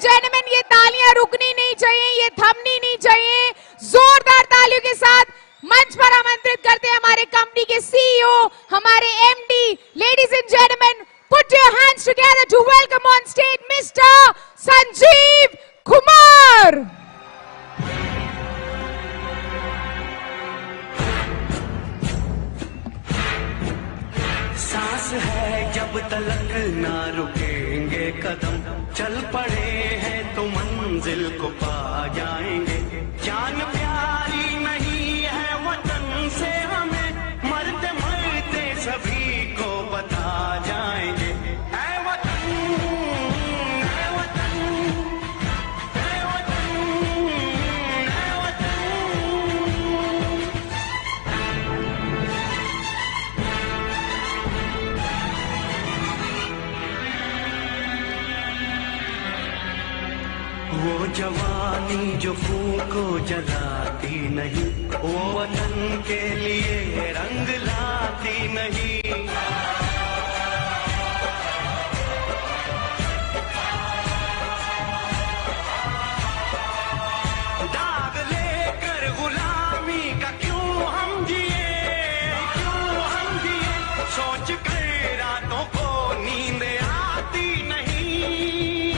And gentleman, ये तालियां रुकनी नहीं चाहिए, ये थमनी नहीं चाहिए। जोरदार तालियों के साथ मंच पर आमंत्रित करते हैं हमारे कंपनी के सीईओ, हमारे MD. Ladies and gentleman, put your hands together to welcome on stage mister Sanjeev Kumar. सांस है जब तलक ना रुकेंगे कदम, चल पड़े हैं तो मंजिल को पा जाएंगे। जान प्यारी नहीं है वतन से हमें, मरते मरते सभी को बता जाएंगे। ऐ वतन, ऐ वतन, ऐ वतन, ऐ वतन। वो जवानी जो फूको जलाती नहीं, वो वतन के लिए रंग लाती नहीं। दाग लेकर गुलामी का क्यों हम जिए, क्यों हम जिए, सोच कर रातों को नींद आती नहीं।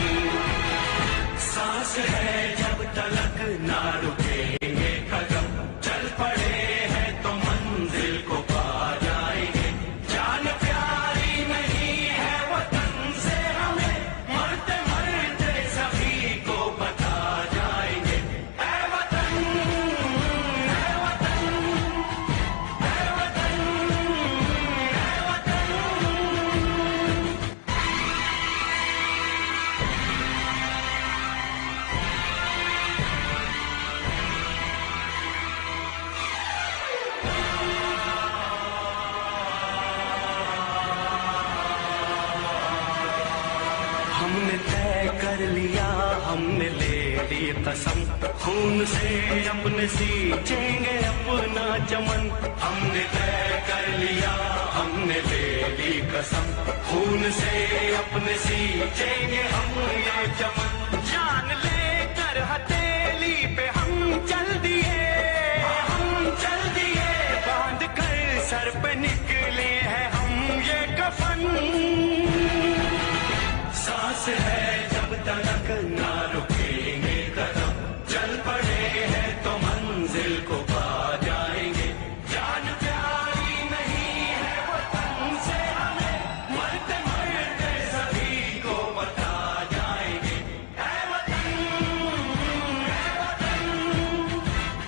सांस है जब तलक ना रुकेंगे कदम, चल पड़े हैं तो मंजिल को पा जाएंगे। जान प्यारी नहीं है वतन से हमें, मरते मरते सभी को बता जाएंगे। ऐ वतन, ऐ वतन, ऐ वतन, ऐ वतन। हमने तय कर लिया, हमने ले ली कसम, खून से अपने सींचेंगे अपना चमन। हमने तय कर लिया, हमने ले ली कसम, खून से अपने सींचेंगे हम ये चमन। जान लेकर हथेली पे हम चल दिए, हम चल दिए, बांध कर सर पे निकले हैं हम ये कफन। सांस है जब तक ना रुकेंगे कदम, चल पड़े हैं तो मंजिल को पा जाएंगे। जान प्यारी नहीं है वतन से हमें, मरते मरते सभी को बता जाएंगे। ऐ वतन, ऐ वतन,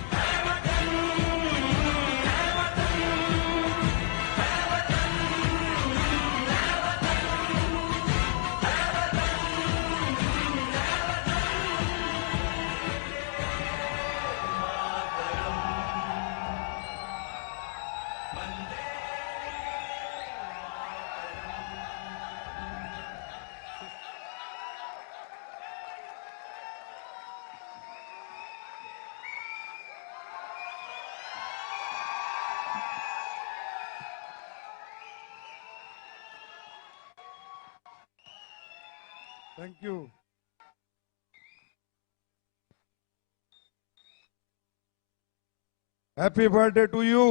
ऐ वतन, ऐ वतन, ऐ वतन, ऐ वतन। Thank you. Happy birthday to you.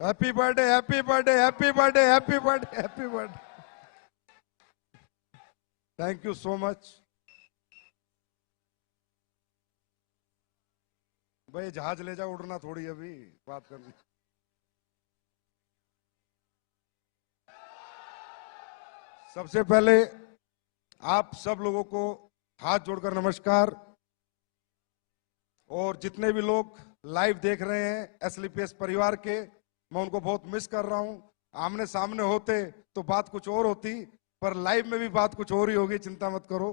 Happy birthday, happy birthday, happy birthday, happy birthday, happy birthday. Thank you so much. भाई जहाज ले जाओ, उड़ना थोड़ी अभी बात करनी। सबसे पहले आप सब लोगों को हाथ जोड़कर नमस्कार। और जितने भी लोग लाइव देख रहे हैं एसएलपीएस परिवार के, मैं उनको बहुत मिस कर रहा हूं। आमने सामने होते तो बात कुछ और होती, पर लाइव में भी बात कुछ और ही होगी, चिंता मत करो।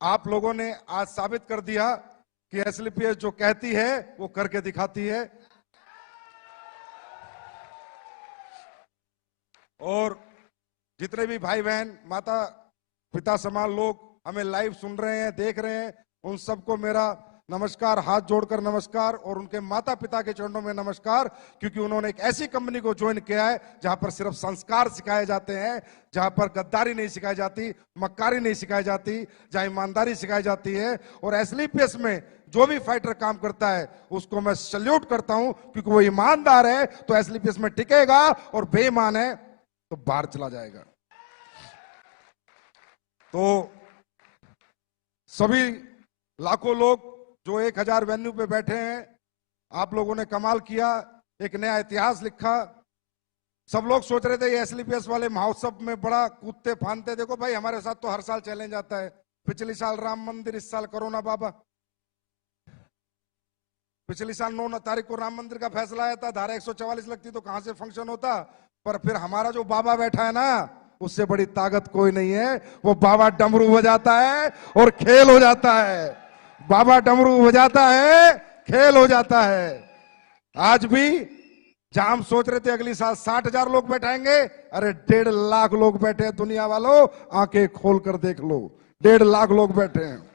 आप लोगों ने आज साबित कर दिया कि एसएलपीएस जो कहती है वो करके दिखाती है। और जितने भी भाई बहन, माता पिता समान लोग हमें लाइव सुन रहे हैं, देख रहे हैं, उन सबको मेरा नमस्कार, हाथ जोड़कर नमस्कार, और उनके माता पिता के चरणों में नमस्कार, क्योंकि उन्होंने एक ऐसी कंपनी को ज्वाइन किया है जहां पर सिर्फ संस्कार सिखाए जाते हैं, जहां पर गद्दारी नहीं सिखाई जाती, मक्कारी नहीं सिखाई जाती, जहां ईमानदारी सिखाई जाती है। और एसलीपीएस में जो भी फाइटर काम करता है उसको मैं सल्यूट करता हूं, क्योंकि वो ईमानदार है तो एसलीपीएस में टिकेगा, और बेईमान है तो बाहर चला जाएगा। तो सभी लाखों लोग जो 1000 वेन्यू पे बैठे हैं, आप लोगों ने कमाल किया, एक नया इतिहास लिखा। सब लोग सोच रहे थे ये एसलीपीएस वाले महोत्सव में बड़ा कूदते फांदते, देखो भाई हमारे साथ तो हर साल चैलेंज आता है। पिछले साल राम मंदिर, इस साल कोरोना बाबा। पिछली साल 9 तारीख को राम मंदिर का फैसला आया था, धारा 144 लगती तो कहां से फंक्शन होता। पर फिर हमारा जो बाबा बैठा है ना, उससे बड़ी ताकत कोई नहीं है। वो बाबा डमरू बजाता है और खेल हो जाता है। बाबा डमरू बजाता है, खेल हो जाता है। आज भी जहां हम सोच रहे थे अगली साल 60,000 लोग बैठाएंगे, अरे 1.5 लाख लोग बैठे हैं। दुनिया वालों, आंखें खोल कर देख लो, 1.5 लाख लोग बैठे हैं।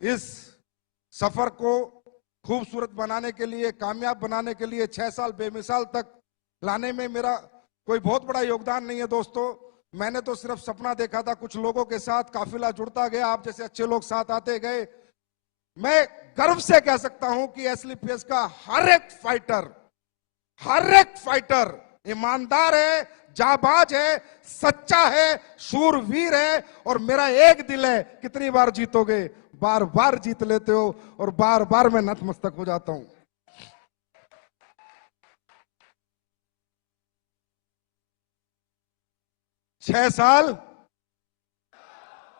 इस सफर को खूबसूरत बनाने के लिए, कामयाब बनाने के लिए 6 साल बेमिसाल तक लाने में मेरा कोई बहुत बड़ा योगदान नहीं है दोस्तों। मैंने तो सिर्फ सपना देखा था, कुछ लोगों के साथ काफिला जुड़ता गया, आप जैसे अच्छे लोग साथ आते गए। मैं गर्व से कह सकता हूं कि एसलीपीएस का हर एक फाइटर ईमानदार है, जाबाज है, सच्चा है, शूरवीर है। और मेरा एक दिल है, कितनी बार जीतोगे? बार बार जीत लेते हो, और बार बार मैं नतमस्तक हो जाता हूं। 6 साल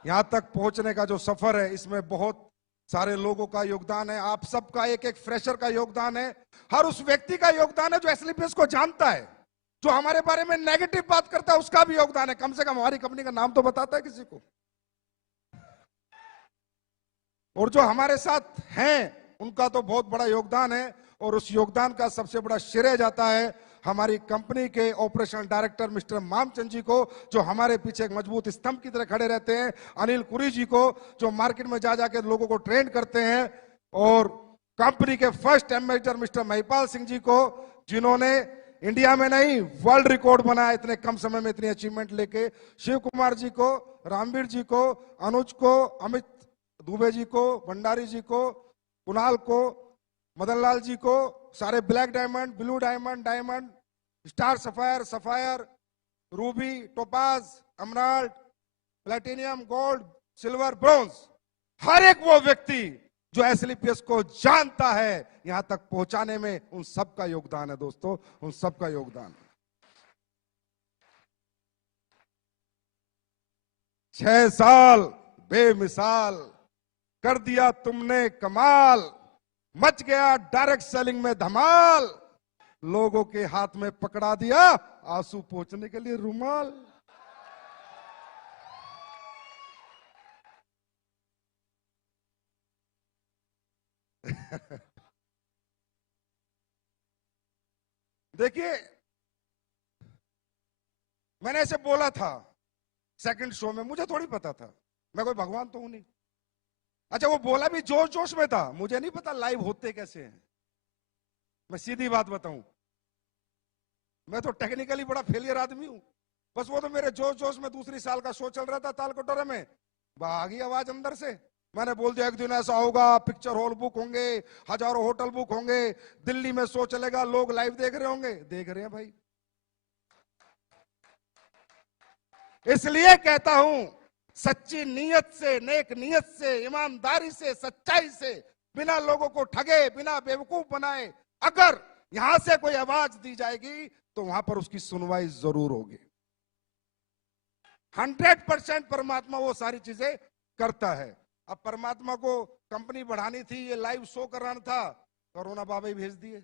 यहां तक पहुंचने का जो सफर है, इसमें बहुत सारे लोगों का योगदान है। आप सबका, एक एक फ्रेशर का योगदान है, हर उस व्यक्ति का योगदान है जो एसलीपीएस को जानता है। जो हमारे बारे में नेगेटिव बात करता है उसका भी योगदान है, कम से कम हमारी कंपनी का नाम तो बताता है किसी को। और जो हमारे साथ हैं उनका तो बहुत बड़ा योगदान है, और उस योगदान का सबसे बड़ा श्रेय जाता है हमारी कंपनी के ऑपरेशनल डायरेक्टर मिस्टर मामचंद जी को, जो हमारे पीछे एक मजबूत स्तंभ की तरह खड़े रहते हैं। अनिल कुरी जी को, जो मार्केट में जा जाके लोगों को ट्रेन करते हैं। और कंपनी के first ambassador mister Mahipal Singh ji को, जिन्होंने इंडिया में नहीं वर्ल्ड रिकॉर्ड बनाया इतने कम समय में इतनी अचीवमेंट लेके। शिव कुमार जी को, रामवीर जी को, अनुज को, अमित दुबे जी को, भंडारी जी को, कुणाल को, मदन लाल जी को, सारे black diamond, blue diamond, diamond, star sapphire, ruby, topaz, emerald, platinum, gold, silver, bronze, हर एक वो व्यक्ति जो एसलीपीएस को जानता है, यहां तक पहुंचाने में उन सबका योगदान है दोस्तों, उन सबका योगदान। 6 साल बेमिसाल कर दिया तुमने कमाल, मच गया डायरेक्ट सेलिंग में धमाल, लोगों के हाथ में पकड़ा दिया आंसू पोंछने के लिए रुमाल। देखिए, मैंने ऐसे बोला था सेकंड शो में, मुझे थोड़ी पता था, मैं कोई भगवान तो हूं नहीं। अच्छा, वो बोला भी जोश जोश में था, मुझे नहीं पता लाइव होते कैसे हैं। मैं सीधी बात बताऊं, मैं तो टेक्निकली बड़ा फेलियर आदमी हूं। बस वो तो मेरे जोश जोश में दूसरी साल का शो चल रहा था ताल कटोरे में, आ गई आवाज अंदर से। मैंने बोल दिया एक दिन ऐसा होगा, पिक्चर हॉल बुक होंगे, हजारों होटल बुक होंगे, दिल्ली में शो चलेगा, लोग लाइव देख रहे होंगे। देख रहे हैं भाई। इसलिए कहता हूं, सच्ची नीयत से, नेक नीयत से, ईमानदारी से, सच्चाई से, बिना लोगों को ठगे, बिना बेवकूफ बनाए अगर यहां से कोई आवाज दी जाएगी तो वहां पर उसकी सुनवाई जरूर होगी। 100% परमात्मा वो सारी चीजें करता है। अब परमात्मा को कंपनी बढ़ानी थी, ये लाइव शो कराना था, कोरोना बाबा ही भेज दिए।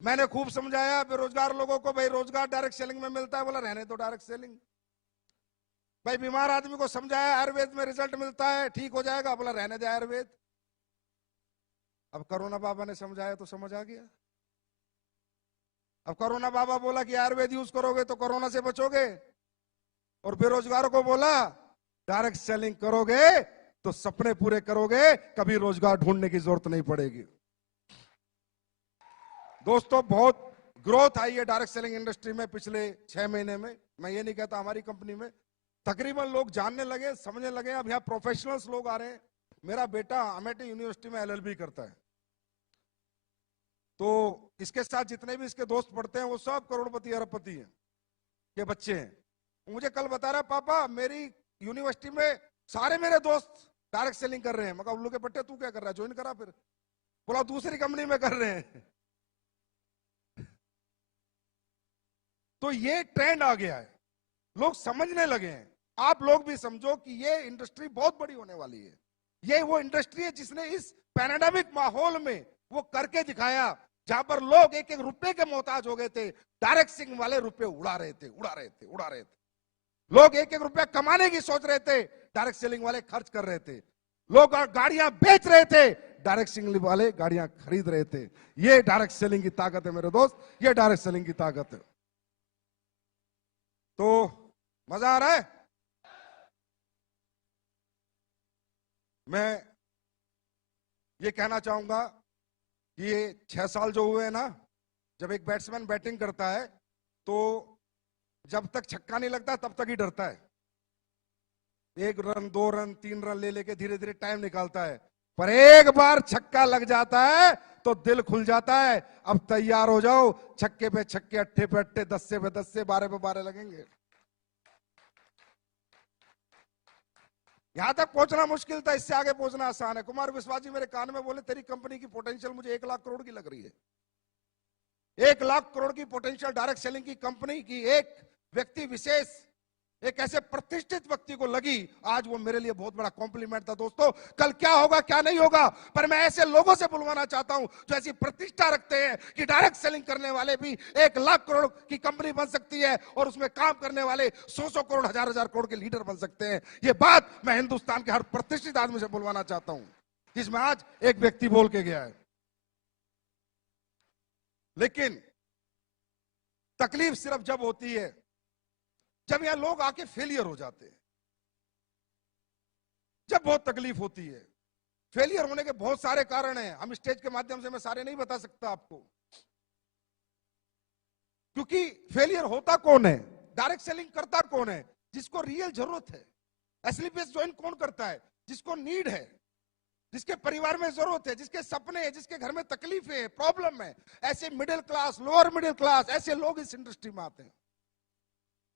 मैंने खूब समझाया बेरोजगार लोगों को, भाई रोजगार डायरेक्ट सेलिंग में मिलता है, बोला रहने दो डायरेक्ट सेलिंग। भाई बीमार आदमी को समझाया आयुर्वेद में रिजल्ट मिलता है, ठीक हो जाएगा, बोला रहने दे आयुर्वेद। अब कोरोना बाबा ने समझाया तो समझ आ गया। अब कोरोना बाबा बोला कि आयुर्वेद यूज करोगे तो कोरोना से बचोगे, और बेरोजगारों को बोला डायरेक्ट सेलिंग करोगे तो सपने पूरे करोगे, कभी रोजगार ढूंढने की जरूरत नहीं पड़ेगी। दोस्तों, बहुत ग्रोथ आई है डायरेक्ट सेलिंग इंडस्ट्री में पिछले 6 महीने में। मैं ये नहीं कहता हमारी कंपनी में, तकरीबन लोग जानने लगे, समझने लगे। अब यहाँ प्रोफेशनल्स लोग आ रहे हैं। मेरा बेटा अमेठी यूनिवर्सिटी में एलएलबी करता है, तो इसके साथ जितने भी इसके दोस्त पढ़ते हैं वो सब करोड़पति अरबपति हैं के बच्चे हैं। मुझे कल बता रहा, पापा मेरी यूनिवर्सिटी में सारे मेरे दोस्त डायरेक्ट सेलिंग कर रहे हैं। मगर उल्लू के पट्टे, तू क्या कर रहा है? ज्वाइन करा फिर। बोला दूसरी कंपनी में कर रहे हैं। तो ये ट्रेंड आ गया है, लोग समझने लगे हैं। आप लोग भी समझो कि ये इंडस्ट्री बहुत बड़ी होने वाली है। ये वो इंडस्ट्री है जिसने इस पैंडेमिक माहौल में वो करके दिखाया, जहां पर लोग एक एक रुपए के मोहताज हो गए थे। डायरेक्ट सेलिंग वाले रुपए उड़ा रहे थे। लोग एक एक रुपया कमाने की सोच रहे थे, डायरेक्ट सेलिंग वाले खर्च कर रहे थे। लोग गाड़ियां बेच रहे थे, डायरेक्ट सेलिंग वाले गाड़ियां खरीद रहे थे। ये डायरेक्ट सेलिंग की ताकत है मेरे दोस्त, ये डायरेक्ट सेलिंग की ताकत है। तो मजा आ रहा है? मैं ये कहना चाहूंगा कि ये 6 साल जो हुए हैं ना, जब एक बैट्समैन बैटिंग करता है तो जब तक छक्का नहीं लगता तब तक ही डरता है। 1 रन 2 रन 3 रन ले लेके धीरे धीरे टाइम निकालता है, पर एक बार छक्का लग जाता है तो दिल खुल जाता है। अब तैयार हो जाओ, छक्के पे छक्के, अट्ठे पे अट्ठे, 10 पे 10, 12 पे 12 लगेंगे। यहां तक पहुंचना मुश्किल था, इससे आगे पहुंचना आसान है। कुमार विश्वास जी मेरे कान में बोले, तेरी कंपनी की पोटेंशियल मुझे 1 लाख करोड़ की लग रही है। 1 लाख करोड़ की पोटेंशियल डायरेक्ट सेलिंग की कंपनी की एक व्यक्ति विशेष, एक ऐसे प्रतिष्ठित व्यक्ति को लगी। आज वो मेरे लिए बहुत बड़ा कॉम्प्लीमेंट था। दोस्तों, कल क्या होगा क्या नहीं होगा, पर मैं ऐसे लोगों से बुलवाना चाहता हूं जो ऐसी प्रतिष्ठा रखते हैं कि डायरेक्ट सेलिंग करने वाले भी 1 लाख करोड़ की कंपनी बन सकती है और उसमें काम करने वाले 100 करोड़, 1000 करोड़ के लीडर बन सकते हैं। ये बात मैं हिंदुस्तान के हर प्रतिष्ठित आदमी से बुलवाना चाहता हूं, जिसमें आज एक व्यक्ति बोल के गया है। लेकिन तकलीफ सिर्फ जब होती है जब यहां लोग आके फेलियर हो जाते हैं, जब बहुत तकलीफ होती है। फेलियर होने के बहुत सारे कारण हैं, हम स्टेज के माध्यम से मैं सारे नहीं बता सकता आपको, क्योंकि फेलियर होता कौन है, डायरेक्ट सेलिंग करता कौन है? जिसको रियल जरूरत है। एसलीपीएस ज्वाइन कौन करता है? जिसको नीड है, जिसके परिवार में जरूरत है, जिसके सपने हैं, जिसके घर में तकलीफ है, प्रॉब्लम है। ऐसे middle class, lower middle class, ऐसे लोग इस इंडस्ट्री में आते हैं।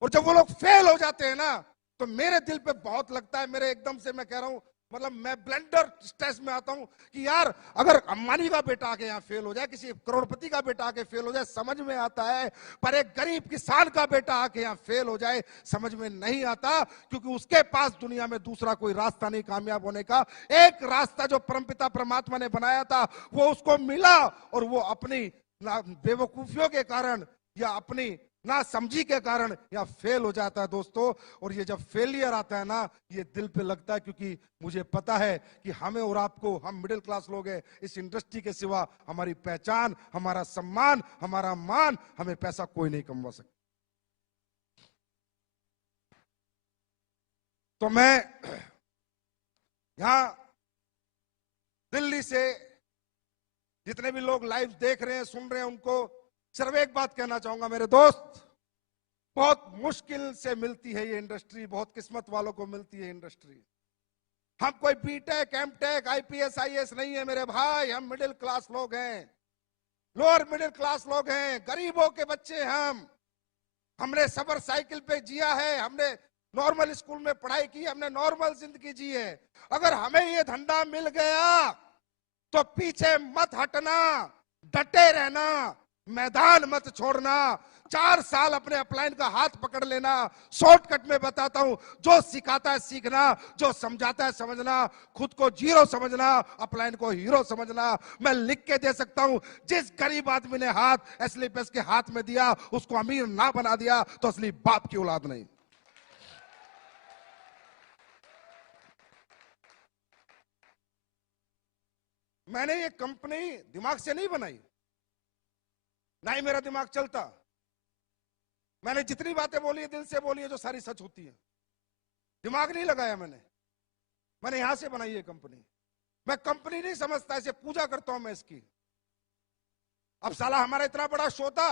और जब वो लोग फेल हो जाते हैं ना, तो मेरे दिल पे बहुत लगता है। मेरे एकदम से मैं कह रहा हूं, मतलब मैं ब्लेंडर स्ट्रेस में आता हूं कि यार, अगर अंबानी का बेटा आके यहाँ फेल हो जाए, किसी करोड़पति का बेटा आके फेल हो जाए, समझ में आता है। पर एक गरीब किसान का बेटा आके यहाँ फेल हो जाए, समझ में नहीं आता, क्योंकि उसके पास दुनिया में दूसरा कोई रास्ता नहीं कामयाब होने का। एक रास्ता जो परमपिता परमात्मा ने बनाया था, वो उसको मिला, और वो अपनी बेवकूफियों के कारण या अपनी ना समझी के कारण या फेल हो जाता है दोस्तों। और ये जब फेलियर आता है ना, ये दिल पे लगता है, क्योंकि मुझे पता है कि हमें और आपको, हम मिडिल क्लास लोग हैं, इस इंडस्ट्री के सिवा हमारी पहचान, हमारा सम्मान, हमारा मान, हमें पैसा कोई नहीं कमवा सकता। तो मैं यहां दिल्ली से जितने भी लोग लाइव देख रहे हैं, सुन रहे हैं, उनको सिर्फ एक बात कहना चाहूंगा, मेरे दोस्त, बहुत मुश्किल से मिलती है ये इंडस्ट्री, बहुत किस्मत वालों को मिलती है इंडस्ट्री। हम कोई बीटेक, एमटेक, आईपीएस, आईएएस नहीं है मेरे भाई। हम मिडिल क्लास लोग हैं, लोअर मिडिल क्लास लोग हैं, गरीबों के बच्चे हम। हमने सबर साइकिल पे जिया है, हमने नॉर्मल स्कूल में पढ़ाई की, हमने नॉर्मल जिंदगी जी है। अगर हमें ये धंधा मिल गया तो पीछे मत हटना, डटे रहना, मैदान मत छोड़ना। 4 साल अपने अपलाइन का हाथ पकड़ लेना। शॉर्टकट में बताता हूं, जो सिखाता है सीखना, जो समझाता है समझना, खुद को जीरो समझना, अपलाइन को हीरो समझना। मैं लिख के दे सकता हूं, जिस गरीब आदमी ने हाथ एसलीपीएस के हाथ में दिया, उसको अमीर ना बना दिया तो असली बाप की औलाद नहीं। मैंने ये कंपनी दिमाग से नहीं बनाई, ना ही मेरा दिमाग चलता। मैंने जितनी बातें बोली है, दिल से बोली है, जो सारी सच होती है। दिमाग नहीं लगाया मैंने यहां से बनाई है कंपनी। मैं कंपनी नहीं समझता, इसे पूजा करता हूं मैं इसकी। अब साला हमारा इतना बड़ा शो था,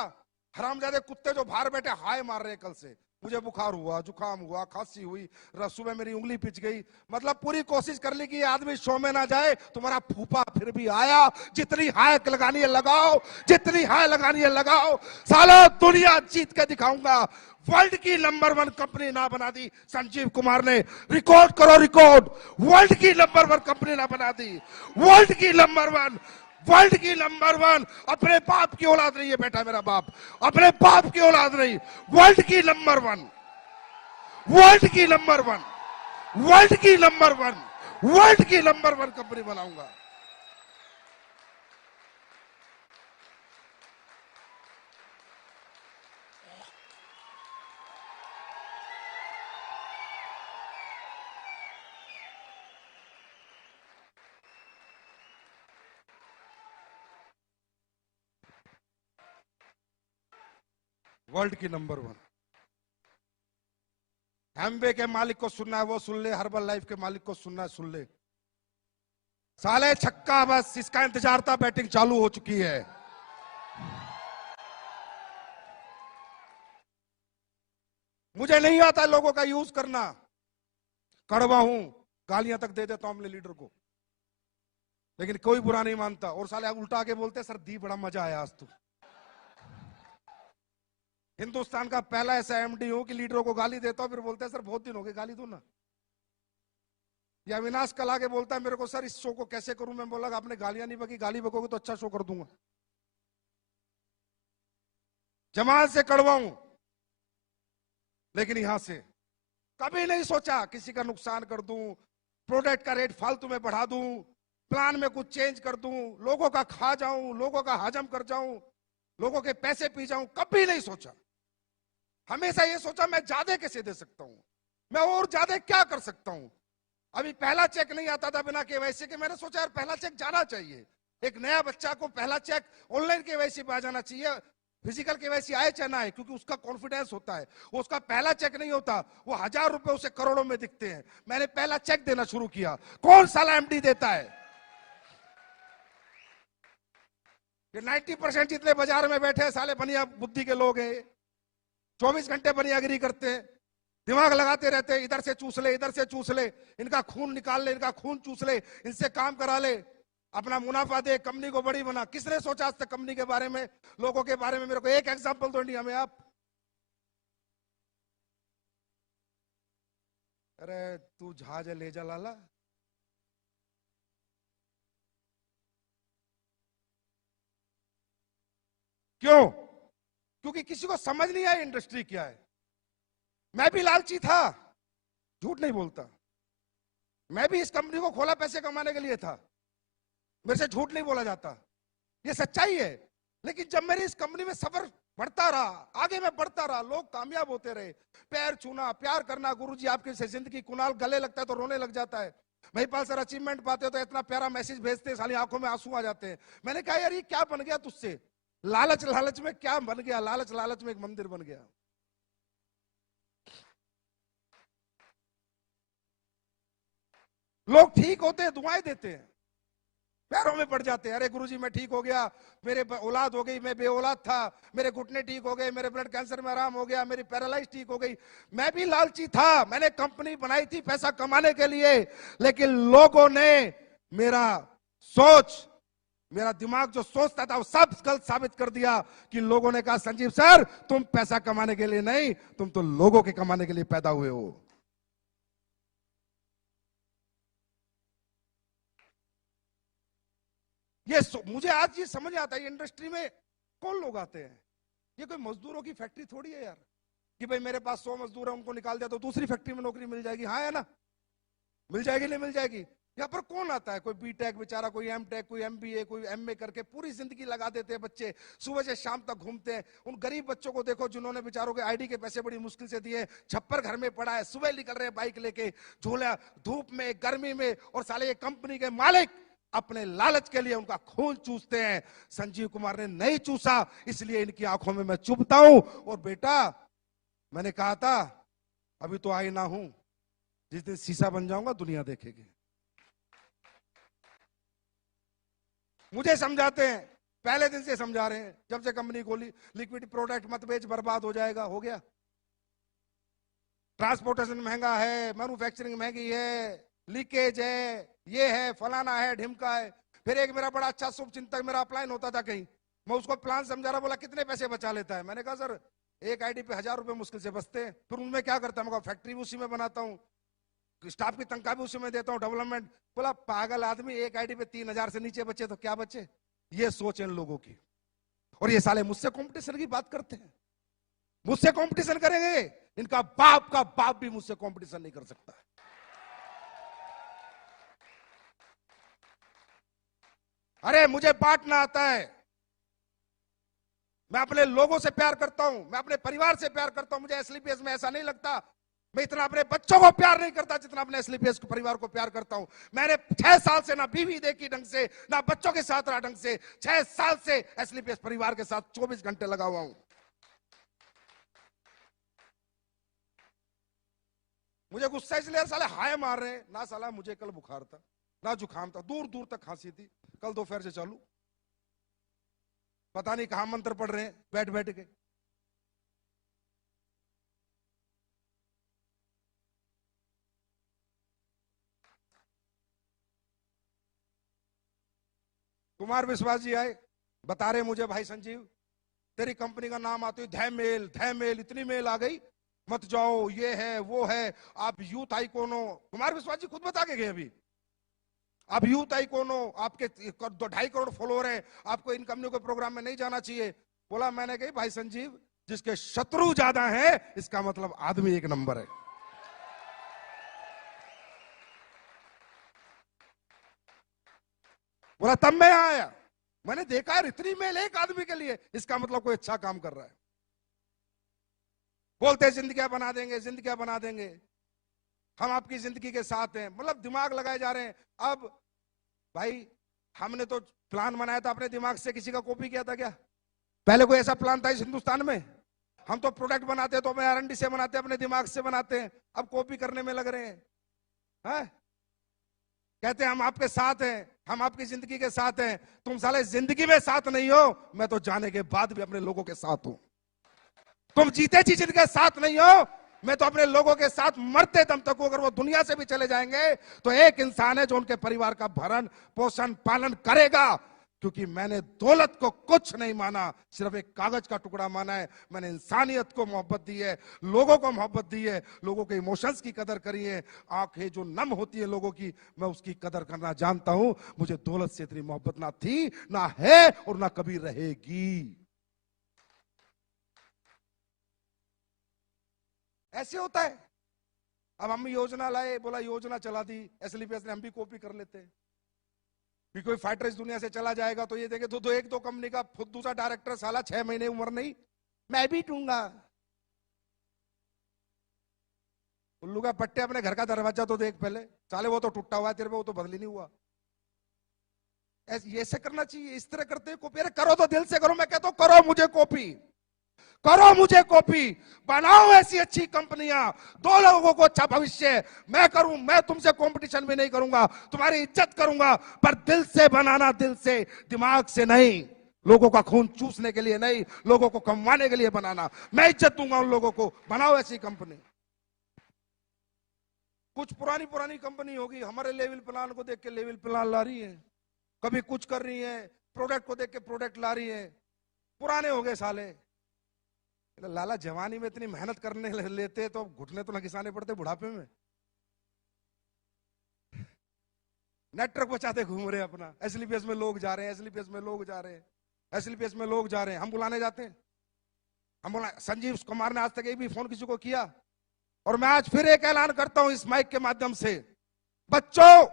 हरामजादे कुत्ते जो बाहर बैठे हाय मार रहे कल से, मुझे बुखार हुआ, जुकाम हुआ, खांसी हुई, सुबह मेरी उंगली पिच गई। मतलब पूरी कोशिश कर ली कि ये आदमी शो में ना जाए। तुम्हारा फूफा फिर भी आया। जितनी हाय लगानी है लगाओ, जितनी हाय लगानी है लगाओ। साला दुनिया जीत के दिखाऊंगा। वर्ल्ड की नंबर 1 कंपनी ना बना दी संजीव कुमार ने। रिकॉर्ड करो रिकॉर्ड, वर्ल्ड की नंबर 1 कंपनी ना बना दी। वर्ल्ड की नंबर 1, वर्ल्ड की नंबर 1। अपने बाप की औलाद नहीं है बेटा, मेरा बाप अपने बाप की औलाद नहीं। वर्ल्ड की नंबर 1, वर्ल्ड की नंबर 1, वर्ल्ड की नंबर 1, वर्ल्ड की नंबर 1 कंपनी बनाऊंगा। वर्ल्ड की नंबर 1। एमवे के मालिक को सुनना है वो सुन ले, हर्बल लाइफ के मालिक को सुनना है सुन ले। साले छक्का, बस इसका इंतजार था, बैटिंग चालू हो चुकी है। मुझे नहीं आता लोगों का यूज करना, कड़वा हूं, गालियां तक दे देता हूं अपने लीडर को, लेकिन कोई बुरा नहीं मानता। और साले उल्टा के बोलते सर दी बड़ा मजा आया आज तो। हिंदुस्तान का पहला ऐसा एमडी हूं कि लीडरों को गाली देता हूं, फिर बोलते हैं सर बहुत दिन हो गए गाली दो ना। या अविनाश कल आके बोलता है मेरे को सर इस शो को कैसे करूं। मैं बोला आपने गालियां नहीं बकी, गाली बकोगे तो अच्छा शो कर दूंगा। जमाल से कड़वा हूं, लेकिन यहां से कभी नहीं सोचा किसी का नुकसान कर दूं, प्रोडक्ट का रेट फालतू में बढ़ा दूं, प्लान में कुछ चेंज कर दूं, लोगों का खा जाऊं, लोगों का हजम कर जाऊं, लोगों के पैसे पी जाऊं। कभी नहीं सोचा। हमेशा ये सोचा मैं ज्यादा कैसे दे सकता हूं, मैं और ज्यादा क्या कर सकता हूं। अभी पहला चेक नहीं आता था बिना केवाईसी के, मैंने सोचा यार पहला चेक जाना चाहिए। एक नया बच्चा को पहला चेक ऑनलाइन केवाईसी पे आ जाना चाहिए, फिजिकल केवाईसी आए चाहे ना आए, क्योंकि उसका कॉन्फिडेंस होता है। वो उसका पहला चेक नहीं होता, वो 1000 रुपए उसे करोड़ों में दिखते हैं। मैंने पहला चेक देना शुरू किया। कौन साला एमडी देता है? ये 90% जितने बाजार में बैठे साले बनिया बुद्धि के लोग हैं। 24 घंटे बनियागिरी करते हैं, दिमाग लगाते रहते हैं, इधर से चूस ले, इधर से चूस ले, इनका खून निकाल ले, इनका खून चूस ले, इनसे काम करा ले, अपना मुनाफा दे, कंपनी को बड़ी बना। किसने सोचा आज तक कंपनी के बारे में, लोगों के बारे में? मेरे को एक एग्जांपल दो इंडिया में आप। अरे तू जहाज ले जा लाला। क्यों? क्योंकि किसी को समझ नहीं आया इंडस्ट्री क्या है। मैं भी लालची था, झूठ नहीं बोलता। मैं भी इस कंपनी को खोला पैसे कमाने के लिए था, मेरे से झूठ नहीं बोला जाता, ये सच्चाई है। लेकिन जब मेरी इस कंपनी में सफर बढ़ता रहा, आगे मैं बढ़ता रहा, लोग कामयाब होते रहे, पैर छूना, प्यार करना, गुरुजी आपकी से जिंदगी, कुणाल गले लगता है तो रोने लग जाता है, महिपाल सर अचीवमेंट पाते हो तो इतना प्यारा मैसेज भेजते हैं, साली आंखों में आंसू आ जाते हैं। मैंने कहा यार ये क्या बन गया तुझसे? लालच लालच में क्या बन गया? लालच लालच में एक मंदिर बन गया। लोग ठीक होते हैं, दुआएं देते हैं, पैरों में पड़ जाते हैं। अरे गुरुजी मैं ठीक हो गया, मेरे औलाद हो गई, मैं बेऔलाद था, मेरे घुटने ठीक हो गए, मेरे ब्लड कैंसर में आराम हो गया, मेरी पैरालाइज ठीक हो गई। मैं भी लालची था, मैंने कंपनी बनाई थी पैसा कमाने के लिए, लेकिन लोगों ने मेरा सोच, मेरा दिमाग जो सोचता था वो सब गलत साबित कर दिया। कि लोगों ने कहा संजीव सर तुम पैसा कमाने के लिए नहीं, तुम तो लोगों के कमाने के लिए पैदा हुए हो। ये मुझे आज ये समझ आता है इंडस्ट्री में कौन लोग आते हैं। ये कोई मजदूरों की फैक्ट्री थोड़ी है यार, कि भाई मेरे पास 100 मजदूर है, उनको निकाल दिया तो दूसरी फैक्ट्री में नौकरी मिल जाएगी। हाँ है ना, मिल जाएगी नहीं मिल जाएगी। यहाँ पर कौन आता है? कोई बीटेक बेचारा, कोई एमटेक, कोई एमबीए, कोई एमए करके पूरी जिंदगी लगा देते हैं बच्चे, सुबह से शाम तक घूमते हैं। उन गरीब बच्चों को देखो जिन्होंने बेचारों के आईडी के पैसे बड़ी मुश्किल से दिए, छप्पर घर में पड़ा है, सुबह निकल रहे बाइक लेके, झूला धूप में गर्मी में, और साले ये कंपनी के मालिक अपने लालच के लिए उनका खून चूसते हैं। संजीव कुमार ने नहीं चूसा, इसलिए इनकी आंखों में मैं चुभता हूं। और बेटा मैंने कहा था अभी तो आई ना हूं, जिस दिन शीशा बन जाऊंगा दुनिया देखेगी। मुझे समझाते हैं, पहले दिन से समझा रहे हैं, जब से कंपनी खोली, लिक्विड प्रोडक्ट मत बेच, बर्बाद हो जाएगा। हो गया। ट्रांसपोर्टेशन महंगा है, मैन्युफैक्चरिंग महंगी है, लीकेज है, ये है, फलाना है, ढिमका है। फिर एक मेरा बड़ा अच्छा शुभ चिंतक मेरा अपलाइन होता था कहीं, मैं उसको प्लान समझा रहा, बोला कितने पैसे बचा लेता है? मैंने कहा सर एक आईडी पे 1000 रुपए मुश्किल से बचते हैं। फिर उनमें क्या करता है? मैं फैक्ट्री भी उसी में बनाता हूँ, स्टाफ की तनख्वाह भी उसी में देता हूँ, डेवलपमेंट। बोला पागल आदमी, एक आईडी पे 3000 से नीचे बचे तो क्या बचे? ये सोच इन लोगों की। और ये साले मुझसे कंपटीशन की बात करते हैं, मुझसे कंपटीशन करेंगे? इनका बाप का बाप भी मुझसे कंपटीशन नहीं कर सकता। अरे मुझे बांटना आता है, मैं अपने लोगों से प्यार करता हूं, मैं अपने परिवार से प्यार करता हूं। मुझे एसलीपीएस में ऐसा नहीं लगता मैं इतना अपने बच्चों को प्यार नहीं करता जितना अपने एसलीपीएस परिवार को प्यार करता हूं। मैंने 6 साल से ना बीवी देखी ढंग से, ना बच्चों के साथ रहा ढंग से। 6 साल से एसलीपीएस परिवार के साथ 24 घंटे लगा हुआ हूं। मुझे गुस्सा इसलिए साले हाय मार रहे हैं ना, साला मुझे कल बुखार था ना जुकाम था, दूर दूर तक खांसी थी, कल दोपहर से चालू, पता नहीं कहां मंत्र पढ़ रहे हैं बैठ बैठ के। कुमार विश्वास जी आए, बता रहे मुझे भाई संजीव तेरी कंपनी का नाम आते ही धैमेल धैमेल इतनी मेल आ गई, मत जाओ, ये है वो है, आप यूथ आइकॉन हो। कुमार विश्वास जी खुद बता के गए अभी, आप यूथ आइकॉन हो, आपके 2.5 करोड़ फॉलोअर हैं, आपको इन कंपनियों के प्रोग्राम में नहीं जाना चाहिए। बोला मैंने कही भाई संजीव जिसके शत्रु ज्यादा हैं इसका मतलब आदमी एक नंबर है। बोला तब मैं आया, मैंने देखा यार इतनी मेल एक आदमी के लिए, इसका मतलब कोई अच्छा काम कर रहा है। बोलते जिंदगियां बना देंगे, जिंदगियां बना देंगे, हम आपकी जिंदगी के साथ हैं, मतलब दिमाग लगाए जा रहे हैं। अब भाई हमने तो प्लान बनाया था अपने दिमाग से, किसी का कॉपी किया था क्या? पहले कोई ऐसा प्लान था इस हिंदुस्तान में? हम तो प्रोडक्ट बनाते हैं तो अपने R&D से बनाते हैं, अपने दिमाग से बनाते हैं, अब कॉपी करने में लग रहे हैं। कहते हैं हम आपके साथ हैं, हम आपकी जिंदगी के साथ हैं। तुम साले जिंदगी में साथ नहीं हो, मैं तो जाने के बाद भी अपने लोगों के साथ हूं। तुम जीते जी जिनके साथ नहीं हो, मैं तो अपने लोगों के साथ मरते दम तक हूं। अगर वो दुनिया से भी चले जाएंगे तो एक इंसान है जो उनके परिवार का भरण पोषण पालन करेगा, क्योंकि मैंने दौलत को कुछ नहीं माना, सिर्फ एक कागज का टुकड़ा माना है। मैंने इंसानियत को मोहब्बत दी है, लोगों को मोहब्बत दी है, लोगों के इमोशंस की कदर करी है। आंखें जो नम होती है लोगों की, मैं उसकी कदर करना जानता हूं। मुझे दौलत से इतनी मोहब्बत ना थी, ना है और ना कभी रहेगी। ऐसे होता है। अब हम योजना लाए, बोला योजना चला दी एसलीपीएस ने, हम भी कॉपी कर लेते हैं कि कोई फाइटर इस दुनिया से चला जाएगा तो ये देखे तो एक दो कंपनी का खुद दूसरा डायरेक्टर साला 6 महीने उम्र नहीं, मैं भी दूंगा। उल्लू का पट्टे, अपने घर का दरवाजा तो देख पहले, साले वो तो टूटा हुआ है तेरे पे, वो तो बदली नहीं हुआ। ऐसे करना चाहिए, इस तरह करते हैं कॉपी। अरे करो तो दिल से करो, मैं कहता हूं करो मुझे कॉपी, करो मुझे कॉपी, बनाओ ऐसी अच्छी कंपनियां, दो लोगों को अच्छा भविष्य। मैं करूं, मैं तुमसे कंपटीशन भी नहीं करूंगा, तुम्हारी इज्जत करूंगा, पर दिल से बनाना, दिल से, दिमाग से नहीं। लोगों का खून चूसने के लिए नहीं, लोगों को कमवाने के लिए बनाना। मैं इज्जत दूंगा उन लोगों को, बनाओ ऐसी कंपनी। कुछ पुरानी पुरानी कंपनी होगी, हमारे लेवल प्लान को देख के लेवल प्लान ला रही है, कभी कुछ कर रही है, प्रोडक्ट को देख के प्रोडक्ट ला रही है। पुराने हो गए साले। लाला जवानी में इतनी मेहनत करने लेते तो घुटने तो न घिसाने पड़ते बुढ़ापे में। नेटवर्क बचाते घूम रहे अपना, एसलीपीएस में लोग जा रहे हैं, एसलीपीएस में लोग जा रहे हैं, एसलीपीएस में लोग जा रहे हैं। हम बुलाने जाते हैं, हम बोला संजीव कुमार ने आज तक एक भी फोन किसी को किया। और मैं आज फिर एक ऐलान करता हूं इस माइक के माध्यम से, बच्चों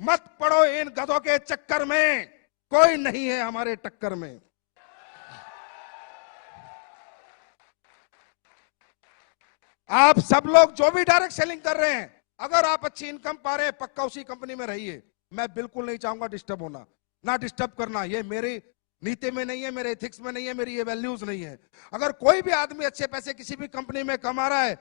मत पड़ो इन गधों के चक्कर में, कोई नहीं है हमारे टक्कर में। आप सब लोग जो भी डायरेक्ट सेलिंग कर रहे हैं, अगर आप अच्छी इनकम पा रहे हैं, पक्का उसी कंपनी में रहिए। मैं बिल्कुल नहीं चाहूंगा डिस्टर्ब होना, ना डिस्टर्ब करना, ये मेरी नीति में नहीं है, मेरे एथिक्स में नहीं है, मेरी ये वैल्यूज नहीं है। अगर कोई भी आदमी अच्छे पैसे किसी भी कंपनी में कमा रहा है,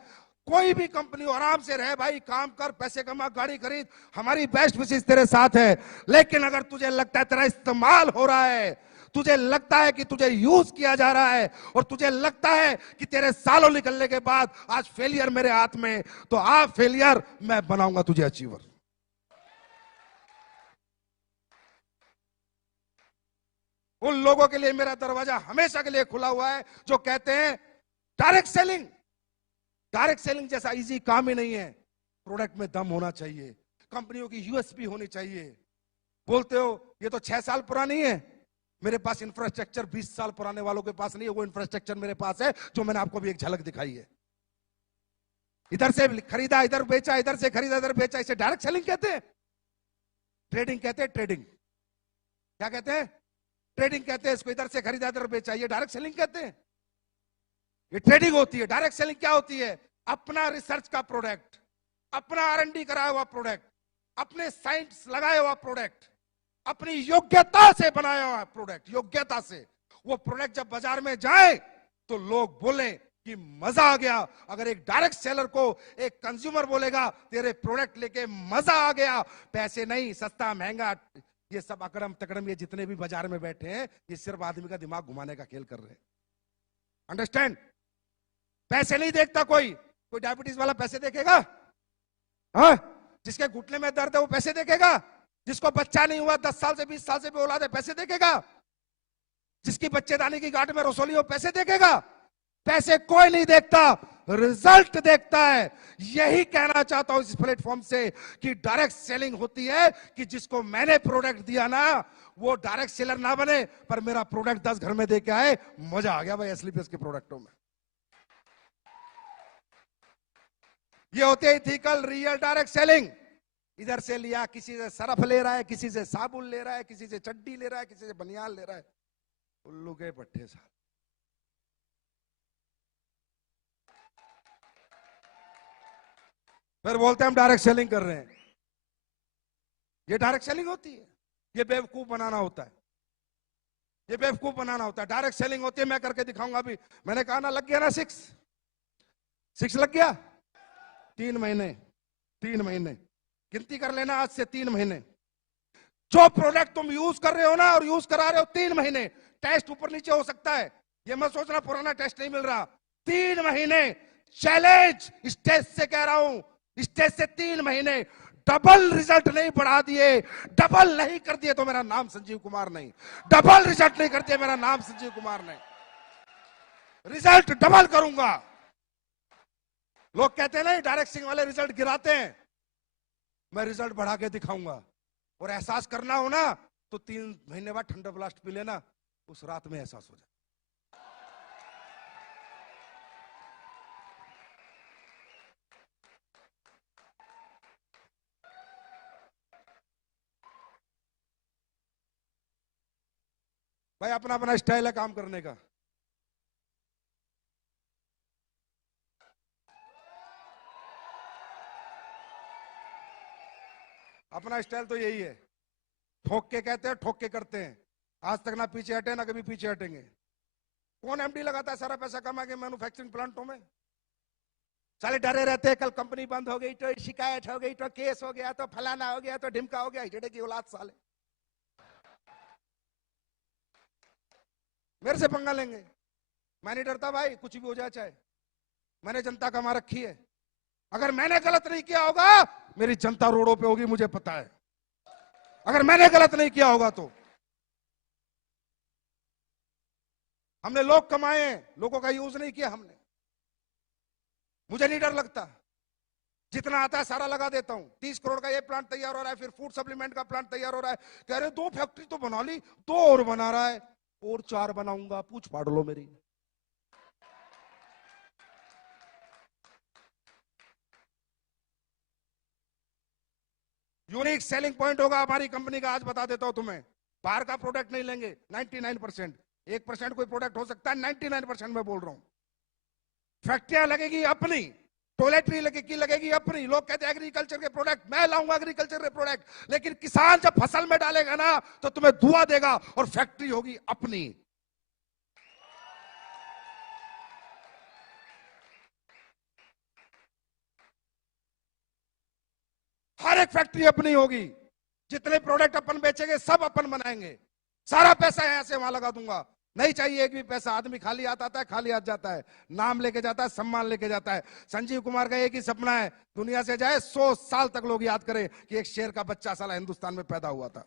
कोई भी कंपनी हो, आराम से रहे भाई, काम कर, पैसे कमा, गाड़ी खरीद, हमारी बेस्ट विशेष तेरे साथ है। लेकिन अगर तुझे लगता है तेरा इस्तेमाल हो रहा है, तुझे लगता है कि तुझे यूज किया जा रहा है, और तुझे लगता है कि तेरे सालों निकलने के बाद आज फेलियर मेरे हाथ में, तो आप फेलियर, मैं बनाऊंगा तुझे अचीवर। उन लोगों के लिए मेरा दरवाजा हमेशा के लिए खुला हुआ है जो कहते हैं डायरेक्ट सेलिंग, डायरेक्ट सेलिंग जैसा इजी काम ही नहीं है। प्रोडक्ट में दम होना चाहिए, कंपनियों की यूएसपी होनी चाहिए। बोलते हो ये तो 6 साल पुरानी है, मेरे पास इंफ्रास्ट्रक्चर 20 साल पुराने वालों के पास नहीं है, वो इंफ्रास्ट्रक्चर मेरे पास है जो मैंने आपको भी एक झलक दिखाई है। इधर से खरीदा, इधर बेचा, इधर से खरीदा, इधर बेचा, इसे डायरेक्ट सेलिंग कहते हैं। ट्रेडिंग कहते हैं, ट्रेडिंग। क्या कहते हैं? ट्रेडिंग कहते हैं इसको। इधर से खरीदा, इधर बेचा, ये डायरेक्ट सेलिंग कहते हैं। ये ट्रेडिंग होती है। डायरेक्ट सेलिंग क्या होती है? अपना रिसर्च का प्रोडक्ट, अपना R&D कराया हुआ प्रोडक्ट, अपने साइंस लगाया हुआ प्रोडक्ट, अपनी योग्यता से बनाया हुआ प्रोडक्ट, योग्यता से वो प्रोडक्ट जब बाजार में जाए तो लोग बोले कि मजा आ गया। अगर एक डायरेक्ट सेलर को एक कंज्यूमर बोलेगा तेरे प्रोडक्ट लेके मजा आ गया, पैसे नहीं, सस्ता महंगा, ये सब अकड़म तकड़म, ये जितने भी बाजार में बैठे हैं, ये सिर्फ आदमी का दिमाग घुमाने का खेल कर रहे हैं। अंडरस्टैंड? पैसे नहीं देखता कोई। कोई डायबिटीज वाला पैसे देखेगा? हाँ? जिसके घुटने में दर्द है वो पैसे देखेगा? जिसको बच्चा नहीं हुआ 10 साल से 20 साल से भी औलाद है, पैसे देखेगा? जिसकी बच्चेदानी की गांठ में रसोली हो, पैसे देखेगा? पैसे कोई नहीं देखता, रिजल्ट देखता है। यही कहना चाहता हूं इस प्लेटफॉर्म से कि डायरेक्ट सेलिंग होती है कि जिसको मैंने प्रोडक्ट दिया ना, वो डायरेक्ट सेलर ना बने, पर मेरा प्रोडक्ट 10 घर में दे के आए, मजा आ गया भाई एसलीपीएस के प्रोडक्टों में। ये होती है इथिकल रियल डायरेक्ट सेलिंग। इधर से लिया, किसी से सरफ ले रहा है, किसी से साबुन ले रहा है, किसी से चड्डी ले रहा है, किसी से बनियान ले रहा है, उल्लू के पट्टे साहब। फिर बोलते हैं हम डायरेक्ट सेलिंग कर रहे हैं। ये डायरेक्ट सेलिंग होती है? ये बेवकूफ बनाना होता है, ये बेवकूफ बनाना होता है। डायरेक्ट सेलिंग होती है, मैं करके दिखाऊंगा अभी। मैंने कहा ना, लग गया ना 6 लग गया। 3 महीने, 3 महीने गिनती कर लेना, आज से 3 महीने जो प्रोडक्ट तुम यूज कर रहे हो ना, और यूज करा रहे हो 3 महीने, टेस्ट ऊपर नीचे हो सकता है, ये मत सोचना पुराना टेस्ट नहीं मिल रहा। 3 महीने चैलेंज, स्टेज से कह रहा हूं, स्टेज से 3 महीने डबल रिजल्ट नहीं बढ़ा दिए, डबल नहीं कर दिए तो मेरा नाम संजीव कुमार नहीं। डबल रिजल्ट नहीं कर दिया, मेरा नाम संजीव कुमार नहीं। रिजल्ट डबल करूंगा। लोग कहते हैं ना डायरेक्ट सेलिंग वाले रिजल्ट गिराते हैं, मैं रिजल्ट बढ़ा के दिखाऊंगा। और एहसास करना हो ना तो 3 महीने बाद ठंडा ब्लास्ट पी लेना, उस रात में एहसास हो जाए। भाई अपना अपना स्टाइल है काम करने का। अपना स्टाइल तो यही है, ठोक के कहते हैं, ठोक के करते हैं। आज तक ना पीछे हटे, ना कभी पीछे हटेंगे। कौन एमडी लगाता है सारा पैसा कमा के मैन्युफैक्चरिंग प्लांटों में? साले डरे रहते हैं, कल कंपनी बंद हो गई तो शिकायत हो गई तो केस हो गया तो फलाना हो गया तो ढिमका हो गया। हिजड़े की औलाद साले मेरे से पंगा लेंगे। मैं नहीं डरता भाई, कुछ भी हो जाए चाहे। मैंने जनता कमा रखी है, अगर मैंने गलत नहीं किया होगा मेरी जनता रोडों पे होगी, मुझे पता है। अगर मैंने गलत नहीं किया होगा तो हमने लोग कमाए हैं, लोगों का यूज नहीं किया हमने। मुझे नहीं डर लगता, जितना आता है सारा लगा देता हूं। 30 करोड़ का ये प्लांट तैयार हो रहा है, फिर फूड सप्लीमेंट का प्लांट तैयार हो रहा है। कह रहे 2 फैक्ट्री तो बना ली, 2 और बना रहा है, और 4 बनाऊंगा, पूछ फाड़ लो मेरी। यूनिक सेलिंग पॉइंट होगा हमारी कंपनी का, आज बता देता हूं तुम्हें। बाहर का प्रोडक्ट नहीं लेंगे 99%, 1% कोई प्रोडक्ट हो सकता है, 99% मैं बोल रहा हूं। फैक्ट्रियां लगेगी अपनी, टॉयलेटरी लगेगी अपनी। लोग कहते हैं एग्रीकल्चर के प्रोडक्ट, मैं लाऊंगा एग्रीकल्चर के प्रोडक्ट, लेकिन किसान जब फसल में डालेगा ना तो तुम्हें धुआं देगा, और फैक्ट्री होगी अपनी। हर एक फैक्ट्री अपनी होगी, जितने प्रोडक्ट अपन बेचेंगे सब अपन बनाएंगे, सारा पैसा यहां से वहां लगा दूंगा, नहीं चाहिए एक भी पैसा। आदमी खाली हाथ आता है, खाली हाथ जाता है, नाम लेके जाता है, सम्मान लेके जाता है। संजीव कुमार का एक ही सपना है, दुनिया से जाए 100 साल तक लोग याद करें कि एक शेर का बच्चा साला हिंदुस्तान में पैदा हुआ था।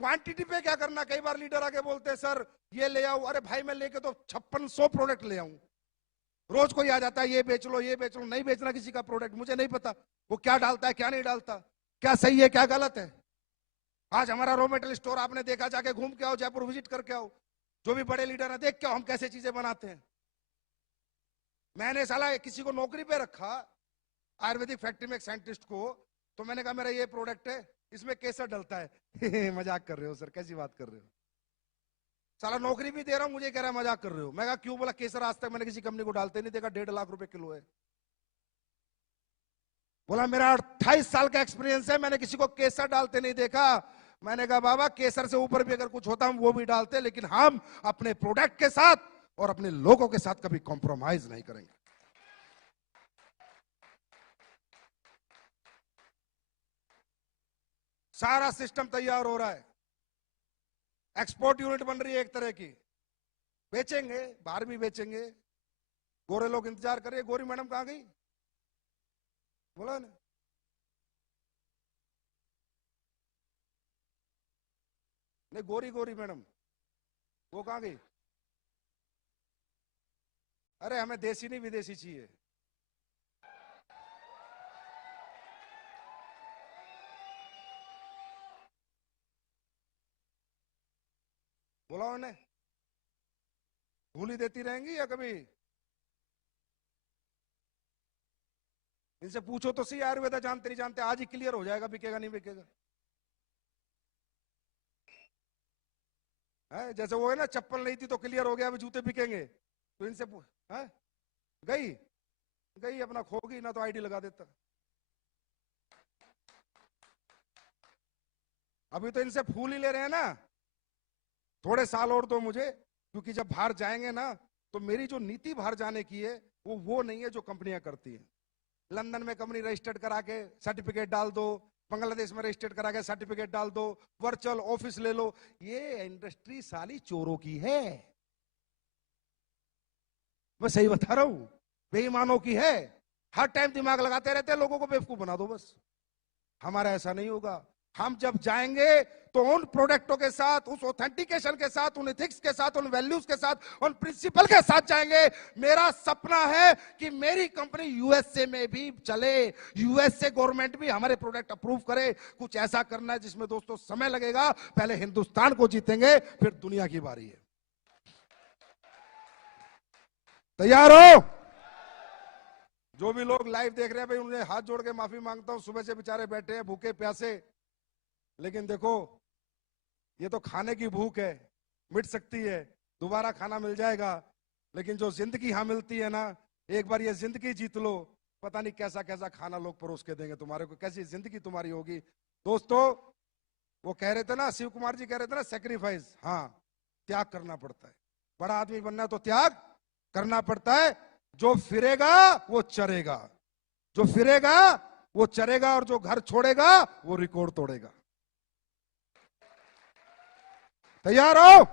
क्वांटिटी पे क्या करना, कई बार लीडर आके बोलते हैं सर ये ले आओ, अरे भाई मैं लेके तो 5600 प्रोडक्ट ले आऊं, रोज कोई आ जाता है ये बेच लो ये बेच लो। नहीं बेचना किसी का प्रोडक्ट, मुझे नहीं पता वो क्या डालता है क्या नहीं डालता, क्या सही है क्या गलत है। आज हमारा रॉ मेटेरियल स्टोर आपने देखा, जाके घूम के आओ, जयपुर विजिट करके आओ, जो भी बड़े लीडर है देख के आओ हम कैसे चीजें बनाते हैं। मैंने साला किसी को नौकरी पे रखा आयुर्वेदिक फैक्ट्री में एक साइंटिस्ट को, तो मैंने कहा मेरा ये प्रोडक्ट है इसमें केसर डलता है मजाक कर रहे हो सर, कैसी बात कर रहे हो, साला नौकरी भी दे रहा हूं, मुझे कह रहा है मजाक कर रहे हो। मैं कहा क्यों, बोला केसर आज तक मैंने किसी कंपनी को डालते नहीं देखा, 1.5 लाख रुपए किलो है। बोला मेरा 28 साल का एक्सपीरियंस है, मैंने किसी को केसर डालते नहीं देखा। मैंने कहा बाबा केसर से ऊपर भी अगर कुछ होता हम वो भी डालते, लेकिन हम अपने प्रोडक्ट के साथ और अपने लोगों के साथ कभी कॉम्प्रोमाइज नहीं करेंगे। सारा सिस्टम तैयार हो रहा है, एक्सपोर्ट यूनिट बन रही है एक तरह की, बेचेंगे बाहर भी बेचेंगे। गोरे लोग इंतजार कर रहे हैं, गोरी मैडम कहां गई, बोला ना नहीं, गोरी गोरी मैडम वो कहां गई। अरे हमें देसी नहीं विदेशी चाहिए। बोला उन्हें, भूली देती रहेंगी या कभी इनसे पूछो तो सही, आयुर्वेदा जानते नहीं जानते, आज ही क्लियर हो जाएगा बिकेगा नहीं बिकेगा। है जैसे वो है ना, चप्पल नहीं थी तो क्लियर हो गया अभी जूते बिकेंगे, तो इनसे है गई गई अपना खोगी ना, तो आईडी लगा देता। अभी तो इनसे फूल ही ले रहे हैं ना, थोड़े साल और दो मुझे, क्योंकि जब बाहर जाएंगे ना तो मेरी जो नीति बाहर जाने की है वो नहीं है जो कंपनियां करती हैं। लंदन में कंपनी रजिस्टर्ड करा के सर्टिफिकेट डाल दो, बांग्लादेश में रजिस्टर्ड करा के सर्टिफिकेट डाल दो, वर्चुअल ऑफिस ले लो, ये इंडस्ट्री साली चोरों की है, मैं सही बता रहा हूं, बेईमानों की है। हर टाइम दिमाग लगाते रहते हैं, लोगों को बेवकूफ बना दो बस। हमारा ऐसा नहीं होगा, हम जब जाएंगे तो उन प्रोडक्टों के साथ, उस ऑथेंटिकेशन के साथ, उन एथिक्स के साथ, उन वैल्यूज के साथ, उन प्रिंसिपल के साथ जाएंगे। मेरा सपना है कि मेरी कंपनी यूएसए में भी चले, यूएसए गवर्नमेंट भी हमारे प्रोडक्ट अप्रूव करे। कुछ ऐसा करना है जिसमें दोस्तों समय लगेगा, पहले हिंदुस्तान को जीतेंगे फिर दुनिया की बारी है। तैयार हो? जो भी लोग लाइव देख रहे हैं भाई उन्हें हाथ जोड़ के माफी मांगता हूं, सुबह से बेचारे बैठे हैं भूखे प्यासे, लेकिन देखो ये तो खाने की भूख है, मिट सकती है, दोबारा खाना मिल जाएगा, लेकिन जो जिंदगी यहां मिलती है ना, एक बार ये जिंदगी जीत लो, पता नहीं कैसा कैसा खाना लोग परोस के देंगे तुम्हारे को, कैसी जिंदगी तुम्हारी होगी। दोस्तों वो कह रहे थे ना, शिव कुमार जी कह रहे थे ना, सेक्रीफाइस, हाँ त्याग करना पड़ता है, बड़ा आदमी बनना है तो त्याग करना पड़ता है। जो फिरेगा वो चरेगा, जो फिरेगा वो चरेगा, और जो घर छोड़ेगा वो रिकॉर्ड तोड़ेगा। तैयार हो?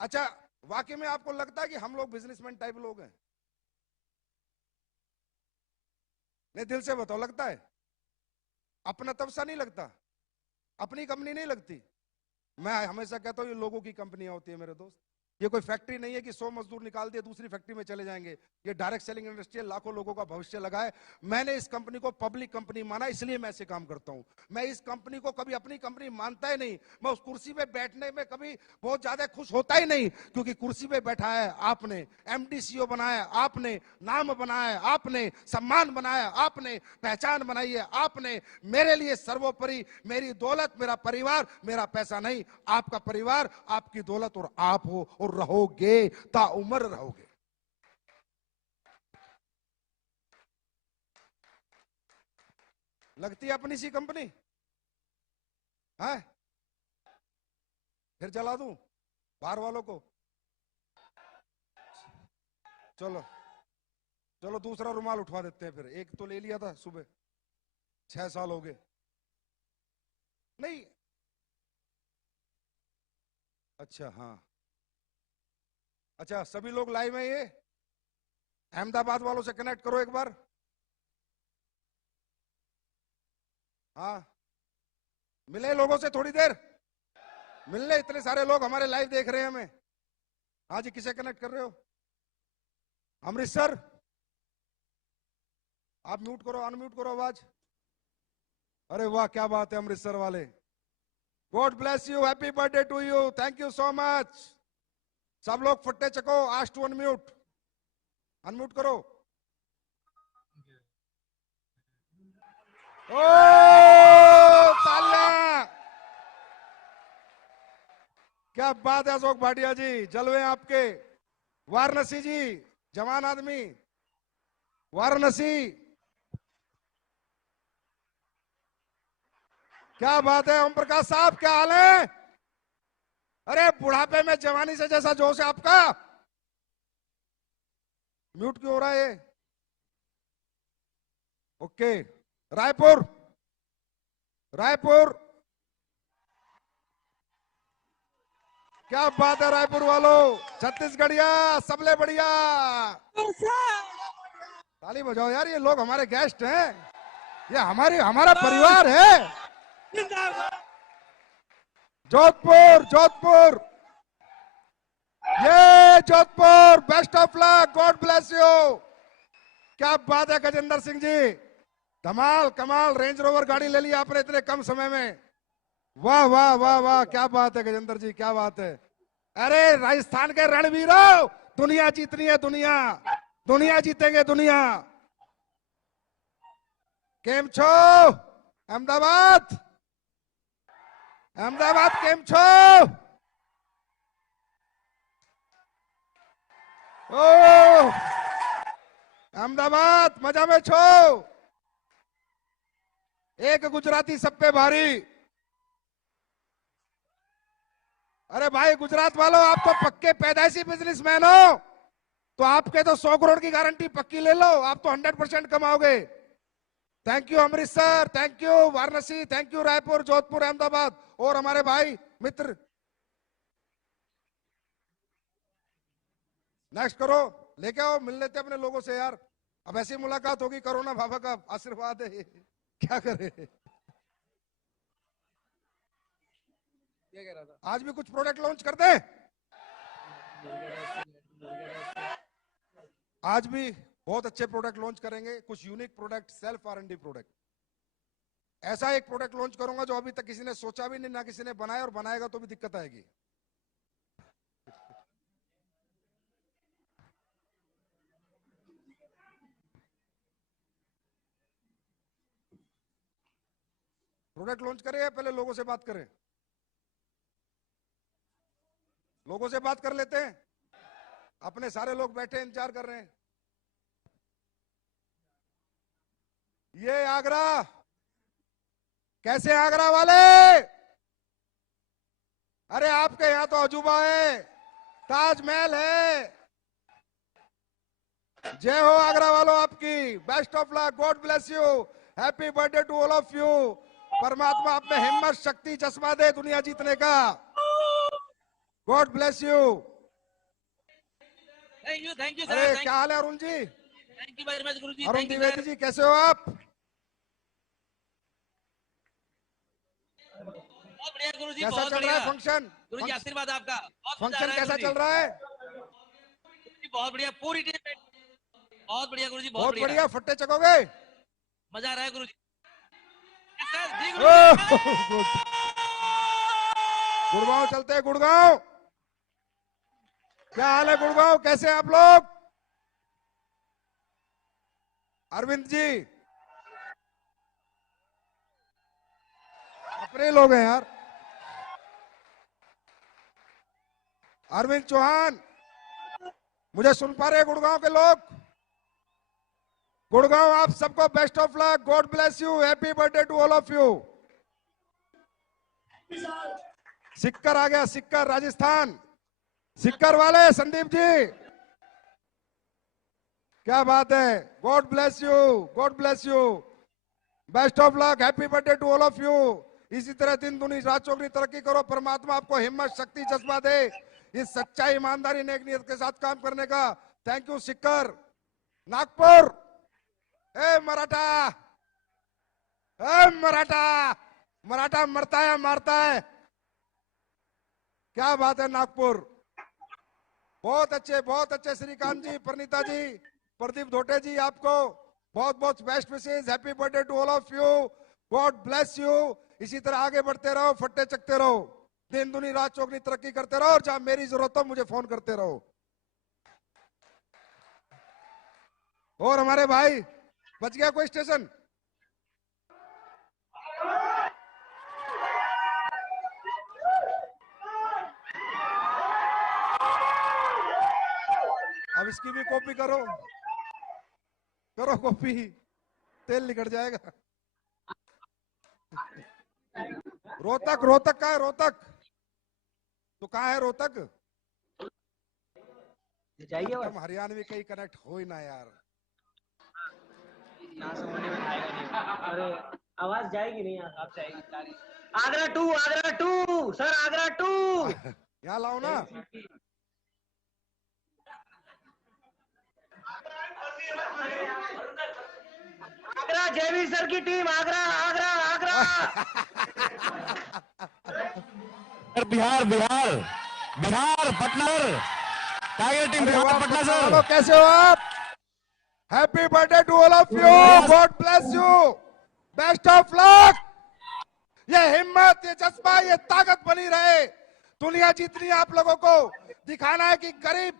अच्छा, वाकई में आपको लगता है कि हम लोग बिजनेसमैन टाइप लोग हैं? नहीं दिल से बताओ, लगता है? अपना तब सा नहीं लगता, अपनी कंपनी नहीं लगती। मैं हमेशा कहता हूं ये लोगों की कंपनियां होती है मेरे दोस्त, ये कोई फैक्ट्री नहीं है कि 100 मजदूर निकाल दिए दूसरी फैक्ट्री में चले जाएंगे। ये डायरेक्ट सेलिंग इंडस्ट्री है, लाखों लोगों का भविष्य लगाए। मैंने इस कंपनी को पब्लिक कंपनी माना, इसलिए मैं ऐसे काम करता हूं। मैं इस कंपनी को कभी अपनी कंपनी मानता ही नहीं। मैं उस कुर्सी पे बैठने में कभी बहुत ज्यादा खुश होता ही नहीं, क्योंकि कुर्सी पे बैठा है आपने, एमडी सीईओ बनाया आपने, नाम बनाया आपने, सम्मान बनाया आपने, पहचान बनाई है आपने। मेरे लिए सर्वोपरि मेरी दौलत, मेरा परिवार, मेरा पैसा नहीं, आपका परिवार, आपकी दौलत और आप हो, और रहोगे, ताउम्र रहोगे। लगती है अपनी सी कंपनी है, फिर जला दूं बाहर वालों को? चलो चलो दूसरा रुमाल उठवा देते हैं फिर, एक तो ले लिया था सुबह, 6 साल हो गए। नहीं, अच्छा हाँ, अच्छा सभी लोग लाइव हैं। ये अहमदाबाद वालों से कनेक्ट करो एक बार। हाँ, मिले लोगों से थोड़ी देर, मिलने, इतने सारे लोग हमारे लाइव देख रहे हैं हमें। हाँ जी, किसे कनेक्ट कर रहे हो? अमृतसर, आप म्यूट करो, अनम्यूट करो आवाज। अरे वाह, क्या बात है अमृतसर वाले। God bless you, happy birthday to you, thank you so much. सब लोग फट्टे चको, आस्क टू अनम्यूट, अनम्यूट करो। ओ तालियां, क्या बात है अशोक भाटिया जी, जलवे आपके। वाराणसी जी, जवान आदमी, वाराणसी, क्या बात है। ओम प्रकाश साहब, क्या हाल है? अरे बुढ़ापे में जवानी से जैसा जोश है आपका। म्यूट क्यों हो रहा है ये? ओके, रायपुर, रायपुर, क्या बात है रायपुर वालों, छत्तीसगढ़िया, सबले बढ़िया, ताली बजाओ यार। ये लोग हमारे गेस्ट हैं, ये हमारा परिवार है। जोधपुर, जोधपुर, ये Jodhpur, best of luck, God bless you. क्या बात है गजेंद्र सिंह जी, धमाल कमाल, रेंज रोवर गाड़ी ले ली आपने इतने कम समय में। वाह वाह वाह वाह, क्या बात है गजेंद्र जी, क्या बात है। अरे राजस्थान के रणवीरों, दुनिया जीतनी है, दुनिया, दुनिया जीतेंगे दुनिया। केम छो अहमदाबाद, अहमदाबाद केम छो? ओ अहमदाबाद मजा में छो। एक गुजराती सब पे भारी। अरे भाई गुजरात वालों, आप तो पक्के पैदाइशी बिजनेसमैन हो, तो आपके तो 100 करोड़ की गारंटी पक्की ले लो, आप तो 100% कमाओगे। Thank you Amritsar, thank you Varanasi, thank you Raipur, Jodhpur, Ahmedabad, और हमारे भाई मित्र। नेक्स्ट करो, लेके आओ, मिल लेते अपने लोगों से यार। अब ऐसी मुलाकात होगी, कोरोना बाबा का आशीर्वाद है, क्या करे। आज भी कुछ प्रोडक्ट लॉन्च कर दे, आज भी बहुत अच्छे प्रोडक्ट लॉन्च करेंगे, कुछ unique product, self R&D product. ऐसा एक प्रोडक्ट लॉन्च करूंगा जो अभी तक किसी ने सोचा भी नहीं, ना किसी ने बनाया, और बनाएगा तो भी दिक्कत आएगी। प्रोडक्ट लॉन्च करें या पहले लोगों से बात करें? लोगों से बात कर लेते हैं, अपने सारे लोग बैठे इंतजार कर रहे हैं। ये आगरा, कैसे आगरा वाले? अरे आपके यहां तो अजूबा है, ताजमहल है। जय हो आगरा वालों आपकी, best of luck, God bless you, happy birthday to all of you. परमात्मा आपने हिम्मत, शक्ति, जज्बा दे दुनिया जीतने का। God bless you. Thank you अरे सर। क्या हाल है Arun ji? Thank you very much गुरु जी। अरुण द्विवेदी जी, कैसे हो आप? बहुत बढ़िया गुरु जी, कैसा बहुत चल रहा है बढ़िया। फंक्शन? गुरु जी आशीर्वाद आपका। बहुत मजा आ फंक्शन रहा है कैसा गुरु जी। चल रहा है? गुरु जी बहुत बढ़िया, पूरी टीम बहुत बढ़िया गुरु जी, बहुत बढ़िया, फट्टे चकोगे? मजा आ रहा है गुरु जी। सर जी ओह, गुड़गांव चलते हैं, गुड़गांव। क्या हाल है गुड़गांव, कैसे हैं आप लोग? अरविंद जी, अपने लोग हैं यार। अरविंद चौहान, मुझे सुन पा रहे हैं गुड़गांव के लोग? गुड़गांव, आप सबको best of luck, God bless you, happy birthday to all of you. Sikar आ गया, सिक्कर, राजस्थान, सिक्कर वाले संदीप जी, क्या बात है, god bless you, god bless you, best of luck, happy birthday to all of you. इसी तरह दिन दुनी रात चौगनी तरक्की करो, परमात्मा आपको हिम्मत शक्ति जज्बा दे इस सच्चाई ईमानदारी नेक नियत के साथ काम करने का। थैंक यू सिक्कर, नागपुर, ए मराठा, ए मराठा, मराठा मरता है मारता है, क्या बात है नागपुर, बहुत अच्छे श्रीकांत जी, परिणीता जी, प्रदीप धोटे जी, आपको बहुत बहुत बेस्ट विशेष, happy birthday to all of you, god bless you. इसी तरह आगे बढ़ते रहो, फट्टे चकते रहो, दिन दुनी रात चौगनी तरक्की करते रहो, और जहां मेरी जरूरत हो मुझे फोन करते रहो। और हमारे भाई, बच गया कोई स्टेशन? अब इसकी भी कॉपी करो, करो कॉपी, तेल निकल जाएगा। रोहतक, रोहतक का है, रोहतक तो कहाँ है रोहतक? जाइए हम हरियाणवी कहीं कनेक्ट हो ही ना यार। यहाँ से होने में आएगा नहीं। अरे आवाज जाएगी नहीं, आप जाएगी। आगरा टू सर, आगरा टू यहाँ लाओ ना। आगरा, जयवीर सर की टीम, Agra Agra Agra. Bihar Bihar Bihar Patna, tiger team Bihar Patna sir. Hello, कैसे हो आप? Happy birthday to all of you, god bless you, best of luck. ये हिम्मत, ये जज्बा, ये ताकत बनी रहे। दुनिया जितनी आप लोगों को दिखाना है कि गरीब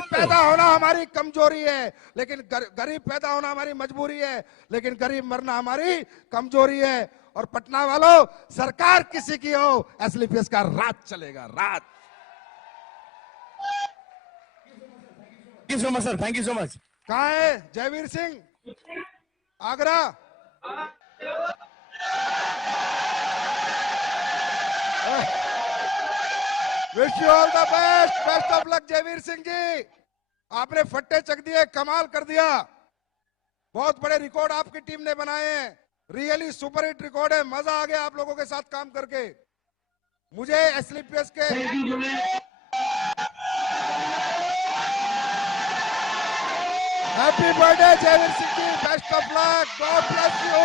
पैदा होना हमारी कमजोरी है, लेकिन गरीब पैदा होना हमारी मजबूरी है, लेकिन गरीब मरना हमारी कमजोरी है। और पटना वालों, सरकार किसी की हो, एसलीपीएस का राज चलेगा, राज। Thank you so much sir, thank you so much. कहाँ है Jaiveer Singh? Agra. Wish you all the best, best of luck Jaiveer Singh ji. आपने फट्टे चक दिए, कमाल कर दिया, बहुत बड़े रिकॉर्ड आपकी टीम ने बनाए हैं, रियली सुपर हिट रिकॉर्ड है। मजा आ गया आप लोगों के साथ काम करके। मुझे एसलीपीएस के happy birthday Jaiveer Singh ji, best of luck, God bless you.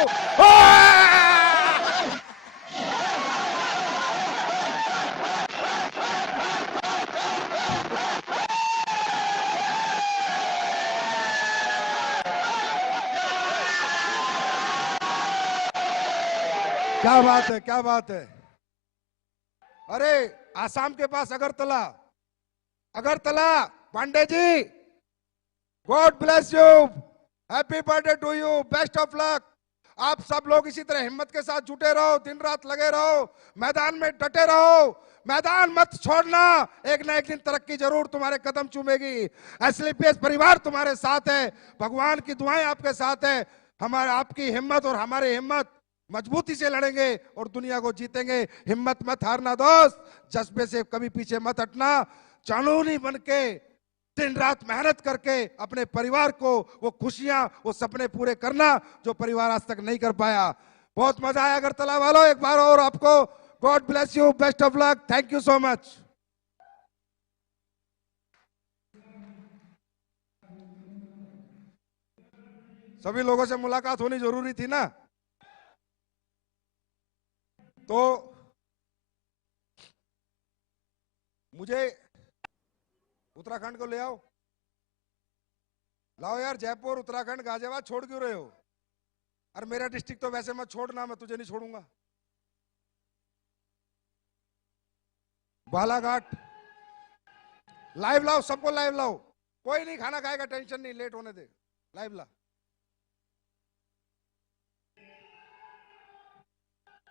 क्या बात है, क्या बात है। अरे आसाम के पास Agartala, Agartala Pandey ji, God bless you, happy birthday to you, best of luck. आप सब लोग इसी तरह हिम्मत के साथ जुटे रहो, दिन रात लगे रहो, मैदान में डटे रहो, मैदान मत छोड़ना। एक ना एक दिन तरक्की जरूर तुम्हारे कदम चूमेगी। एसलीपीएस परिवार तुम्हारे साथ है, भगवान की दुआएं आपके साथ है। हमारे आपकी हिम्मत और हमारी हिम्मत मजबूती से लड़ेंगे और दुनिया को जीतेंगे। हिम्मत मत हारना दोस्त, जज्बे से कभी पीछे मत हटना। कानूनी बन के दिन रात मेहनत करके अपने परिवार को वो खुशियां, वो सपने पूरे करना जो परिवार आज तक नहीं कर पाया। बहुत मजा आया अगरतला वालों, एक बार और आपको God bless you, best of luck, thank you so much. सभी लोगों से मुलाकात होनी जरूरी थी ना, तो मुझे उत्तराखंड को ले आओ, लाओ यार, जयपुर, उत्तराखंड, गाजियाबाद छोड़ क्यों रहे हो? अरे मेरा डिस्ट्रिक्ट तो वैसे मत छोड़ना, मैं तुझे नहीं छोड़ूंगा। बालाघाट लाइव लाओ, सबको लाइव लाओ, कोई नहीं खाना खाएगा, टेंशन नहीं, लेट होने दे, लाइव ला।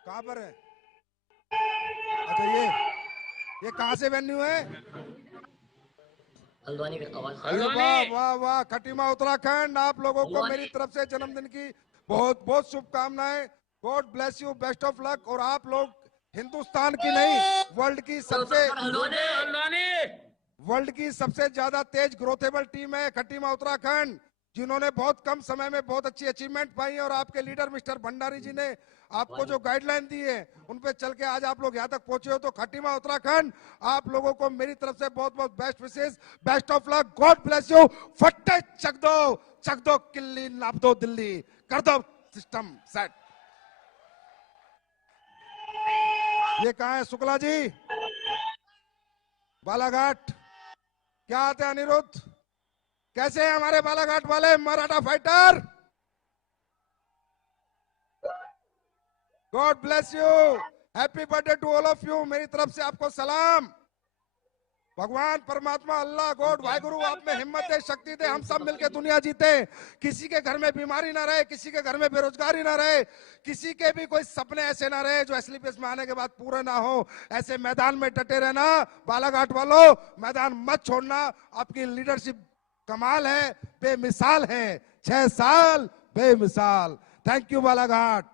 कहां पर है? अच्छा ये कहां से वेन्यू है? हल्द्वानी का आवाज। अरे वाह वाह वाह, खटीमा उत्तराखंड, आप लोगों को मेरी तरफ से जन्मदिन की बहुत बहुत शुभकामनाएं। God bless you, best of luck. और आप लोग हिंदुस्तान की नहीं, वर्ल्ड की सबसे वर्ल्ड की सबसे ज्यादा तेज ग्रोथेबल टीम है खटीमा उत्तराखंड, जिन्होंने बहुत कम समय में बहुत अच्छी अचीवमेंट पाई और आपके लीडर मिस्टर भंडारी जी ने आपको जो गाइडलाइन दी है उन पे चल के आज आप लोग यहाँ तक पहुंचे हो। तो खटीमा उत्तराखंड, आप लोगों को मेरी तरफ से बहुत बहुत बेस्ट विशेष, best of luck, God bless you. फट्टे चक दो किल्ली, नाप दो दिल्ली, कर दो सिस्टम सेट। ये कहा है शुक्ला जी, बालाघाट। क्या आते हैं अनिरुद्ध, कैसे हैं हमारे बालाघाट वाले Maratha fighter? God bless you, happy birthday to all of you. मेरी तरफ से आपको सलाम। भगवान परमात्मा अल्लाह गॉड वाहिगुरु आप में हिम्मत दे, शक्ति दे, हम सब मिलकर दुनिया जीते। किसी के घर में बीमारी ना रहे, किसी के घर में बेरोजगारी ना रहे, किसी के भी कोई सपने ऐसे ना रहे जो एसलीपीएस में आने के बाद पूरे ना हो। ऐसे मैदान में डटे रहना बालाघाट वालों, मैदान मत छोड़ना। आपकी लीडरशिप कमाल है, बेमिसाल है। 6 साल बेमिसाल। Thank you Balaghat.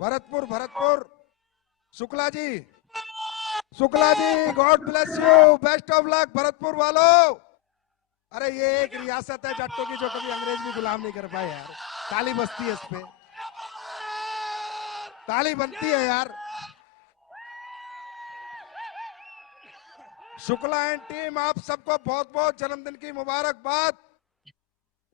Bharatpur Shukla ji, God bless you, best of luck Bharatpur वालों। अरे ये एक रियासत है जट्टों की जो कभी अंग्रेज भी गुलाम नहीं कर पाए यार। ताली बजती है, इस पे ताली बनती है यार। शुक्ला एंड टीम, आप सबको बहुत बहुत जन्मदिन की मुबारकबाद।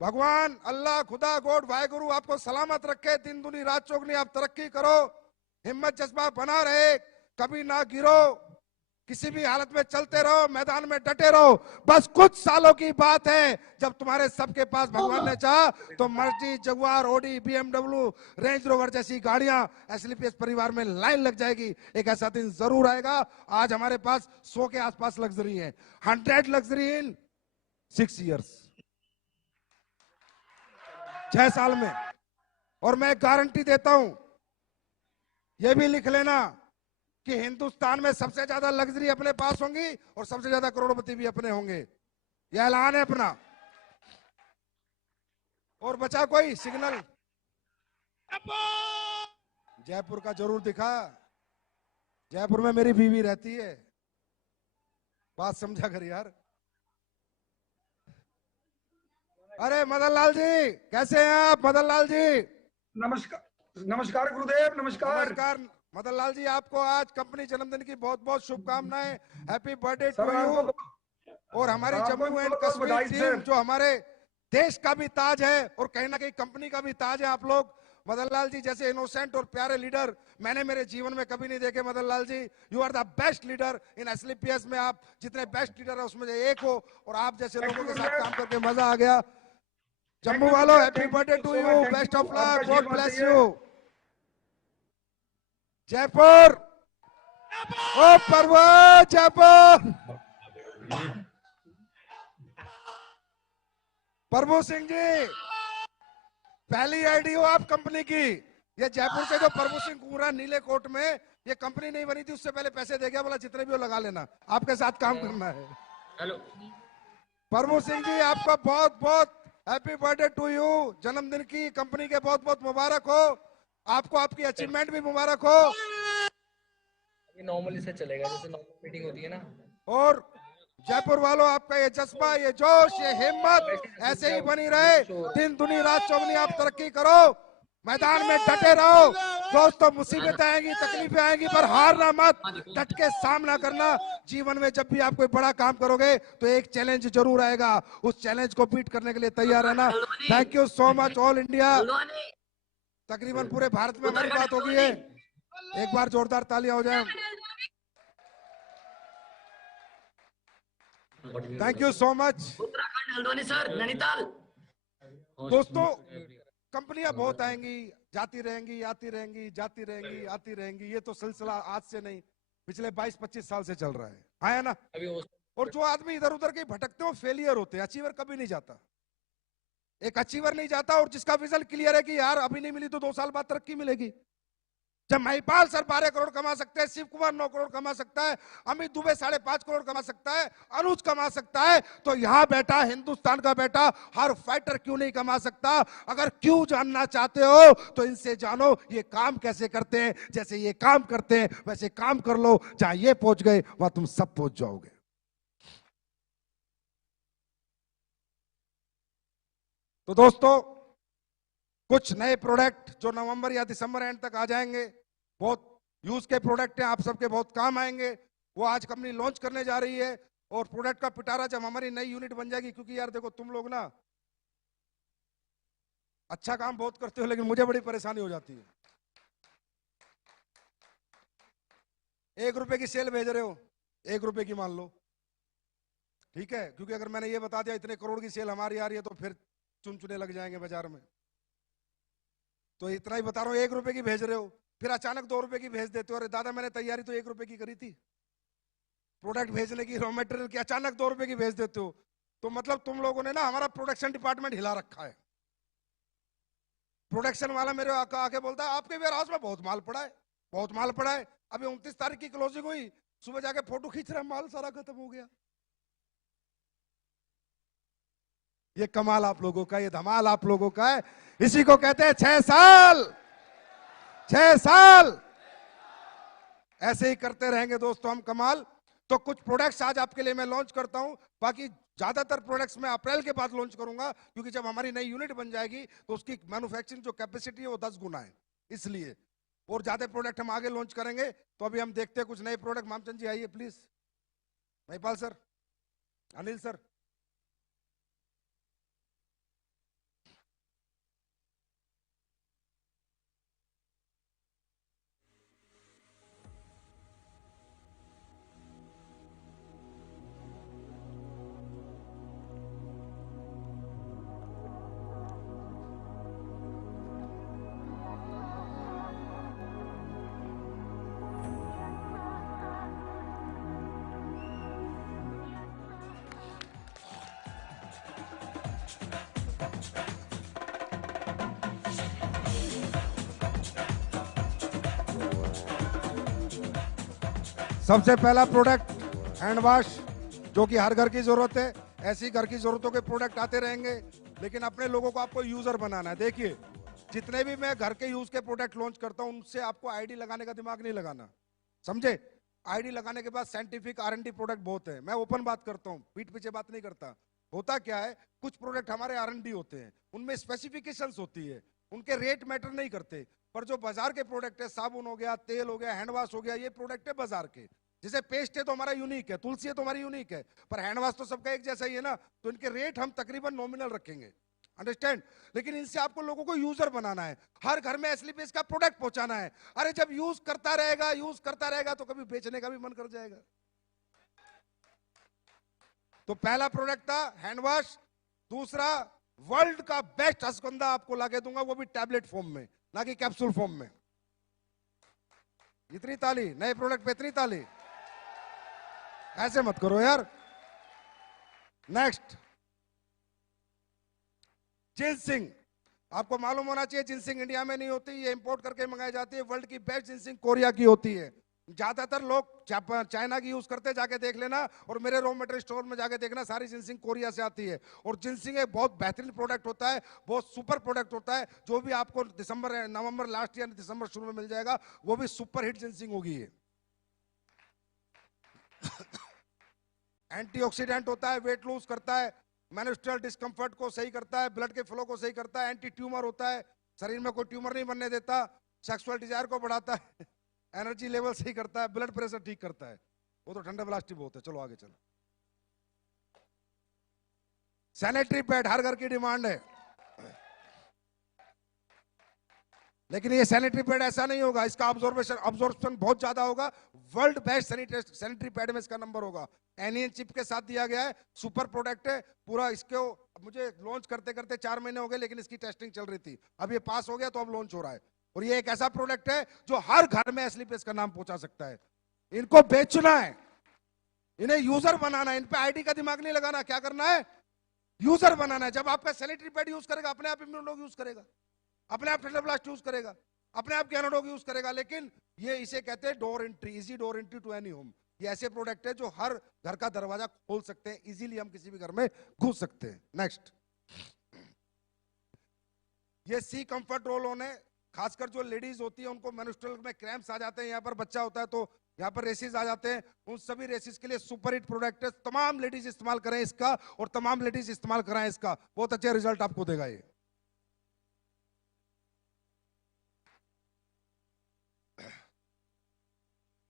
भगवान अल्लाह खुदा गॉड वाहिगुरु आपको सलामत रखे, दिन दुनी रात चौगनी आप तरक्की करो, हिम्मत जज्बा बना रहे, कभी ना गिरो, किसी भी हालत में चलते रहो, मैदान में डटे रहो। बस कुछ सालों की बात है जब तुम्हारे सबके पास भगवान ने चाहा तो मर्जी, Jaguar, Audi, BMW, Range Rover जैसी गाड़ियां एसलीपीएस परिवार में लाइन लग जाएगी। एक ऐसा दिन जरूर आएगा। आज हमारे पास 100 के आसपास लग्जरी है, 100 लग्जरी इन 6 इयर्स, 6 साल में। और मैं गारंटी देता हूं, यह भी लिख लेना कि हिंदुस्तान में सबसे ज्यादा लग्जरी अपने पास होंगी और सबसे ज्यादा करोड़पति भी अपने होंगे। यह ऐलान है अपना। और बचा कोई सिग्नल? जयपुर का जरूर दिखा। जयपुर में मेरी बीवी रहती है, बात समझा कर यार। अरे मदन लाल जी, कैसे हैं आप? मदन लाल जी नमस्कार गुरुदेव, नमस्कार। मदन लाल जी, आपको आज कंपनी जन्मदिन की बहुत बहुत शुभकामनाएं। Happy birthday to you. और हमारी जम्मू एंड कश्मीर टीम जो हमारे देश का भी ताज है और कहीं ना कहीं कंपनी का भी ताज है आप लोग। मदन लाल जी जैसे इनोसेंट और प्यारे लीडर मैंने मेरे जीवन में कभी नहीं देखे। Madan Lal ji, you are the best leader in SLPS में। आप जितने बेस्ट लीडर है उसमें एक हो, और आप जैसे लोगों के साथ काम करके मजा आ गया। जम्मू वालों, happy birthday to you, best of luck, God bless you. Jaipur, ओ पर्वत, जयपुर। प्रभु सिंह जी, पहली आईडी हो आप कंपनी की। ये जयपुर से जो प्रभु सिंह घूरा नीले कोट में, ये कंपनी नहीं बनी थी उससे पहले पैसे दे गया, बोला जितने भी हो लगा लेना, आपके साथ काम करना है। हेलो प्रभु सिंह जी, आपका बहुत बहुत हैप्पी बर्थडे टू यू। जन्मदिन की कंपनी के बहुत बहुत मुबारक हो। आपको आपकी अचीवमेंट भी मुबारक हो। ये नॉर्मली से चलेगा, जैसे नॉर्मल मीटिंग होती है ना। और जयपुर वालों, आपका ये जज्बा, ये जोश, ये हिम्मत ऐसे ही बनी रहे। दिन दुनी रात चौगनी आप तरक्की करो, मैदान में डटे रहो। दोस्तों, मुसीबतें आएंगी, तकलीफें आएंगी, पर हारना मत, डट के सामना करना। जीवन में जब भी आप कोई बड़ा काम करोगे तो एक चैलेंज जरूर आएगा, उस चैलेंज को बीट करने के लिए तैयार रहना। Thank you so much all India. तकरीबन पूरे भारत में हमारी बात होगी है। एक बार जोरदार तालियां हो जाए। Thank you so much. Uttarakhand, Haldwani sir, Nainital. दोस्तों, कंपनियां बहुत आएंगी, जाती रहेंगी, आती रहेंगी, जाती रहेंगी, आती रहेंगी। ये तो सिलसिला आज से नहीं, पिछले 22-25 साल से चल रहा है, आया ना। और जो आदमी इधर उधर के भटकते हो, फेलियर होते हैं। अचीवर कभी नहीं जाता। एक अचीवर नहीं जाता, और जिसका विजन क्लियर है कि यार अभी नहीं मिली तो 2 साल बाद तरक्की मिलेगी, जब महिपाल सर 12 करोड़ कमा सकते हैं, शिव कुमार 9 करोड़ कमा सकता है, अमित दुबे 5.5 करोड़ कमा सकता है, अनुज कमा सकता है, तो यहां बैठा हिंदुस्तान का बेटा हर फाइटर क्यों नहीं कमा सकता? अगर क्यों जानना चाहते हो तो इनसे जानो ये काम कैसे करते हैं। जैसे ये काम करते हैं वैसे काम कर लो, जहां ये पहुंच गए वहां तुम सब पहुंच जाओगे। तो दोस्तों, कुछ नए प्रोडक्ट जो नवंबर या दिसंबर एंड तक आ जाएंगे, बहुत यूज के प्रोडक्ट हैं, आप सबके बहुत काम आएंगे, वो आज कंपनी लॉन्च करने जा रही है। और प्रोडक्ट का पिटारा जब हमारी नई यूनिट बन जाएगी, क्योंकि यार देखो तुम लोग ना अच्छा काम बहुत करते हो, लेकिन मुझे बड़ी परेशानी हो जाती है। 1 रुपए की सेल भेज रहे हो, 1 रुपए की मान लो, ठीक है, क्योंकि अगर मैंने ये बता दिया इतने करोड़ की सेल हमारी आ रही है तो फिर चुनचुने लग जाएंगे बाजार में। तो इतना ही बता रहा हूं, 1 रुपए की भेज रहे हो, फिर अचानक 2 रुपए की भेज देते हो। अरे दादा, मैंने तैयारी तो 1 रुपए की करी थी, प्रोडक्ट भेजने की, रॉ मटेरियल की, अचानक 2 रुपए की भेज देते हो। तो मतलब तुम लोगों ने ना हमारा प्रोडक्शन डिपार्टमेंट हिला रखा है। प्रोडक्शन वाला मेरे आके बोलता है आपके वेयर हाउस में बहुत माल पड़ा है, बहुत माल पड़ा है। अभी 29 तारीख की क्लोजिंग हुई, सुबह जाके फोटो खींच रहा है, माल सारा खत्म हो गया। ये कमाल आप लोगों का, ये धमाल आप लोगों का है। इसी को कहते हैं 6 साल, 6 साल ऐसे ही करते रहेंगे दोस्तों हम कमाल। तो कुछ प्रोडक्ट्स आज आपके लिए मैं लॉन्च करता हूं, बाकी ज्यादातर प्रोडक्ट्स मैं अप्रैल के बाद लॉन्च करूंगा, क्योंकि जब हमारी नई यूनिट बन जाएगी तो उसकी मैन्युफैक्चरिंग जो कैपेसिटी है वो 10 गुना है, इसलिए। और ज्यादा प्रोडक्ट हम आगे लॉन्च करेंगे। तो अभी हम देखते हैं कुछ नए प्रोडक्ट। मामचंद जी आइए please, Mahipal sir, Anil sir. सबसे पहला प्रोडक्ट हैंड वॉश, जो कि हर घर की जरूरत है। ऐसी घर की जरूरतों के प्रोडक्ट आते रहेंगे, लेकिन अपने लोगों को आपको यूजर बनाना है। देखिए, जितने भी मैं घर के यूज के प्रोडक्ट लॉन्च करता हूं, उनसे आपको आईडी लगाने का दिमाग नहीं लगाना, समझे? आईडी लगाने के बाद साइंटिफिक R&D प्रोडक्ट बहुत है। मैं ओपन बात करता हूं, पीठ पीछे बात नहीं करता। होता क्या है, कुछ प्रोडक्ट हमारे R&D होते हैं, उनमें स्पेसिफिकेशंस होती है, उनके रेट मैटर नहीं करते। पर जो बाजार के प्रोडक्ट है, साबुन हो गया, तेल हो गया, हैंड वॉश हो गया, ये प्रोडक्ट है बाजार के। जैसे पेस्ट है तो हमारा यूनिक है, तुलसी है तो हमारी यूनिक है, पर हैंड वॉश तो सबका एक जैसा ही है ना, तो इनके रेट हम तकरीबन नॉमिनल रखेंगे, अंडरस्टैंड? लेकिन इनसे आपको लोगों को यूजर बनाना है, हर घर में एसलीपीएस का प्रोडक्ट पहुंचाना है। अरे जब यूज करता रहेगा तो कभी बेचने का भी मन कर जाएगा। तो पहला प्रोडक्ट था हैंड वॉश। दूसरा, वर्ल्ड का बेस्ट अश्वगंधा आपको लाके दूंगा, वो भी टैबलेट फॉर्म में, ना कि कैप्सूल फॉर्म में। इतनी ताली नए प्रोडक्ट पे, इतनी ताली ऐसे मत करो यार। Next, ginseng. आपको मालूम होना चाहिए जिनसिंग इंडिया में नहीं होती, ये इंपोर्ट करके मंगाई जाती है। वर्ल्ड की बेस्ट जिनसिंग कोरिया की होती है। ज्यादातर लोग चाइना की यूज करते हैं, जाके देख लेना, और मेरे रॉ मटेरियल स्टोर में जाके देखना, सारी जिनसिंग कोरिया से आती है। और जिनसिंग एक बहुत बेहतरीन प्रोडक्ट होता है, बहुत सुपर प्रोडक्ट होता है, जो भी आपको नवंबर लास्ट या दिसंबर शुरू में मिल जाएगा, वो भी सुपर हिट जिनसिंग होगी। ये एंटीऑक्सीडेंट होता है, वेट लूज करता है, मेंस्ट्रुअल डिस्कंफर्ट को सही करता है, ब्लड के फ्लो को सही करता है, एंटी ट्यूमर होता है, शरीर में कोई ट्यूमर नहीं बनने देता, सेक्सुअल डिजायर को बढ़ाता है, एनर्जी लेवल सही करता है, ब्लड प्रेशर ठीक करता है। वो तो ठंडा ब्लास्ट ही बहुत है। चलो आगे चलो। सैनिटरी पैड हर घर की डिमांड है, लेकिन ये सैनिटरी पैड ऐसा नहीं होगा, इसका अब्जॉर्प्शन बहुत ज्यादा होगा। वर्ल्ड बेस्ट सैनिटरी पैड में इसका नंबर होगा। एनियन चिप के साथ दिया गया है, सुपर प्रोडक्ट है पूरा। इसको मुझे लॉन्च करते करते 4 महीने हो गए, लेकिन इसकी टेस्टिंग चल रही थी, अब ये पास हो गया तो अब लॉन्च हो रहा है। और ये एक ऐसा प्रोडक्ट है जो हर घर में एसलीपीएस का नाम पहुंचा सकता है। इनको बेचना है, इन्हें यूजर बनाना है, इन पे आईडी का दिमाग नहीं लगाना। क्या करना है? यूजर बनाना है। जब आपका सैनिटरी पैड यूज करेगा, अपने आप इम्यून लोग यूज करेगा, अपने आप ठंडा ब्लास्ट यूज करेगा। अपने आप गैनोडॉग यूज करेगा, लेकिन ये इसे कहते हैं door entry, easy door entry to any home. ये ऐसे प्रोडक्ट है जो हर घर का दरवाजा खोल सकते हैं, इजीली हम किसी भी घर में घुस सकते हैं। नेक्स्ट, ये सी कंफर्ट रोल ऑन है। खासकर जो लेडीज होती है उनको मेंस्ट्रुअल में क्रैम्प्स आ जाते हैं, यहाँ पर बच्चा होता है तो यहाँ पर रेसिस आ जाते हैं, उन सभी रेसिस के लिए सुपर हिट प्रोडक्ट है। तमाम लेडीज इस्तेमाल करें इसका और तमाम लेडीज इस्तेमाल कराएं इसका, बहुत अच्छे रिजल्ट आपको देगा ये।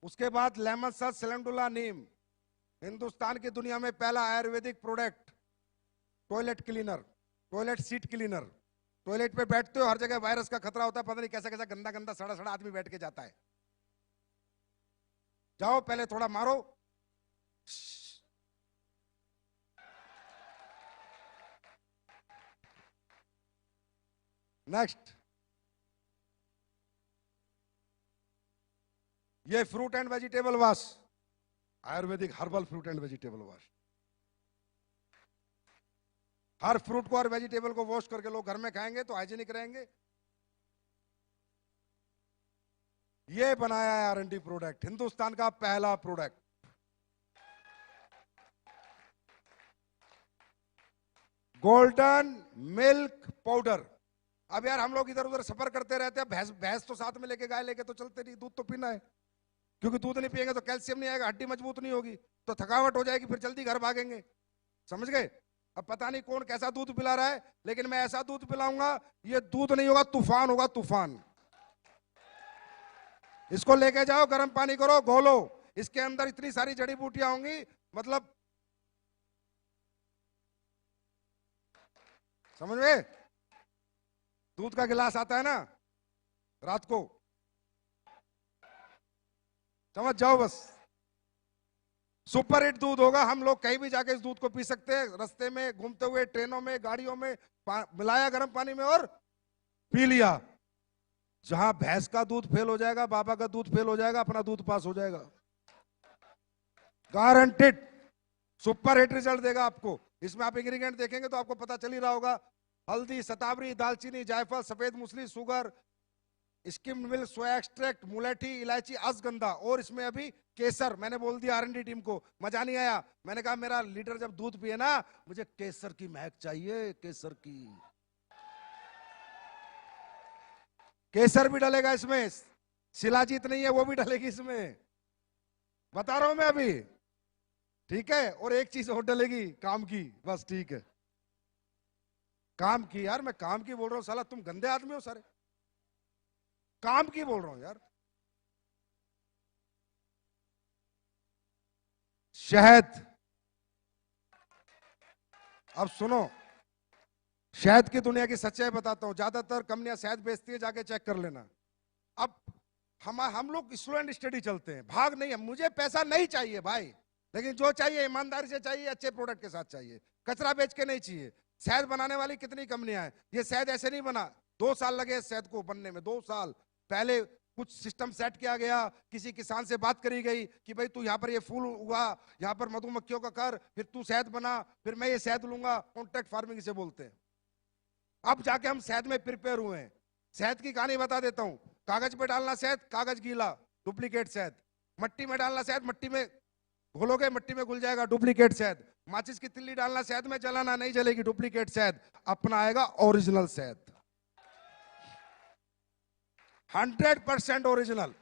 उसके बाद लेमन सल्ट सेलेंडुला नीम, हिंदुस्तान की दुनिया में पहला Ayurvedic product. Toilet cleaner, toilet seat cleaner. Toilet पे बैठते हो, हर जगह वायरस का खतरा होता है, पता नहीं कैसा कैसा गंदा गंदा सड़ा सड़ा आदमी बैठ के जाता है। जाओ पहले थोड़ा मारो, नेक्स्ट, ये fruit and vegetable wash, Ayurvedic herbal fruit and vegetable wash. Her fruit को और वेजिटेबल को वॉश करके लोग घर में खाएंगे तो हाइजीनिक रहेंगे। ये बनाया है R&D प्रोडक्ट, हिंदुस्तान का पहला प्रोडक्ट। Golden milk powder. अब यार हम लोग इधर उधर सफर करते रहते हैं, भैंस भैंस तो साथ में लेके, गाय लेके तो चलते नहीं, दूध तो पीना है, क्योंकि दूध नहीं पिएंगे तो कैल्शियम नहीं आएगा, हड्डी मजबूत नहीं होगी, तो थकावट हो जाएगी, फिर जल्दी घर भागेंगे। समझ गए? अब पता नहीं कौन कैसा दूध पिला रहा है, लेकिन मैं ऐसा दूध पिलाऊंगा, ये दूध नहीं होगा, तूफान होगा, तूफान। इसको लेके जाओ, गर्म पानी करो, घोलो, इसके अंदर इतनी सारी जड़ी बूटियां होंगी, मतलब समझ में? दूध का गिलास आता है ना रात को, समझ जाओ बस। सुपर हिट दूध होगा, हम लोग कहीं भी जाके इस दूध को पी सकते हैं, रास्ते में, घूमते हुए, ट्रेनों में, गाड़ियों में, मिलाया गर्म पानी में और पी लिया। जहां भैंस का दूध फेल हो जाएगा, बाबा का दूध फेल हो जाएगा, अपना दूध पास हो जाएगा, गारंटेड। सुपर हिट रिजल्ट देगा आपको। इसमें आप इंग्रेडिएंट देखेंगे तो आपको पता चल ही रहा होगा, हल्दी, शतावरी, दालचीनी, जायफल, सफेद मूसली, शुगर, स्किम्ड मिल्क, सोया एक्सट्रैक्ट, मुलेठी, इलायची, अश्वगंधा, और इसमें अभी केसर। मैंने बोल दिया R&D टीम को, मजा नहीं आया, मैंने कहा मेरा लीडर जब दूध पिए ना, मुझे केसर की महक चाहिए, केसर की। केसर भी डलेगा इसमें, शिलाजीत नहीं है वो भी डलेगी इसमें, बता रहा हूं मैं अभी, ठीक है? और एक चीज और डलेगी, काम की, बस ठीक है, काम की। यार मैं काम की बोल रहा हूं, साला तुम गंदे आदमी हो सारे, काम की बोल रहा हूं यार। शहद, अब सुनो, शहद की दुनिया की सच्चाई बताता हूं, ज्यादातर कंपनियां शहद बेचती है, जाके चेक कर लेना। अब हम लोग स्लो एंड स्टडी चलते हैं, भाग नहीं है। मुझे पैसा नहीं चाहिए भाई, लेकिन जो चाहिए ईमानदारी से चाहिए, अच्छे प्रोडक्ट के साथ चाहिए, कचरा बेच के नहीं चाहिए। शहद बनाने वाली कितनी कंपनियां हैं, ये शहद ऐसे नहीं बना, 2 साल लगे शहद को बनने में, 2 साल। पहले कुछ सिस्टम सेट किया गया, किसी किसान से बात करी गई कि भाई तू यहाँ पर ये फूल उगा, यहाँ पर मधुमक्खियों का कर, फिर तू शहद बना, फिर मैं ये शहद लूंगा, कॉन्ट्रैक्ट फार्मिंग इसे बोलते हैं। अब जाके हम शहद में प्रिपेयर हुए हैं। शहद की कहानी बता देता हूं, कागज पे डालना शहद, कागज गीला, डुप्लीकेट शहद। मट्टी में डालना शहद, मट्टी में घोलोगे, मट्टी में घुल जाएगा, डुप्लीकेट शहद। माचिस की तिल्ली डालना शहद में, जलाना नहीं जलेगी, डुप्लीकेट शहद। अपना आएगा ओरिजिनल शहद, 100% ओरिजिनल।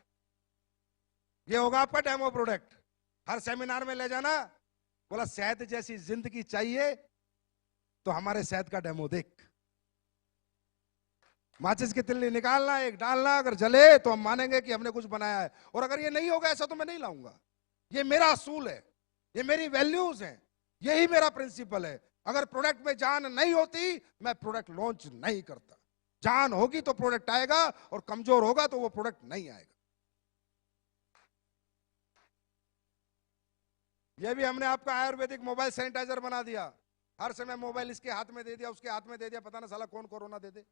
ये होगा आपका डेमो प्रोडक्ट। हर सेमिनार में ले जाना, बोला शहद जैसी जिंदगी चाहिए तो हमारे शहद का डेमो देख। माचिस की तिल्ली निकालना, एक डालना, अगर जले तो हम मानेंगे कि हमने कुछ बनाया है, और अगर ये नहीं होगा ऐसा तो मैं नहीं लाऊंगा। ये मेरा असूल है, ये मेरी वैल्यूज हैं, यही मेरा प्रिंसिपल है। अगर प्रोडक्ट में जान नहीं होती, मैं प्रोडक्ट लॉन्च नहीं करता। जान होगी तो प्रोडक्ट आएगा, और कमजोर होगा तो वो प्रोडक्ट नहीं आएगा। ये भी हमने आपका आयुर्वेदिक मोबाइल सैनिटाइजर बना दिया। हर समय मोबाइल इसके हाथ में दे दिया, उसके हाथ में दे दिया, पता ना साला कौन कोरोना दे दे।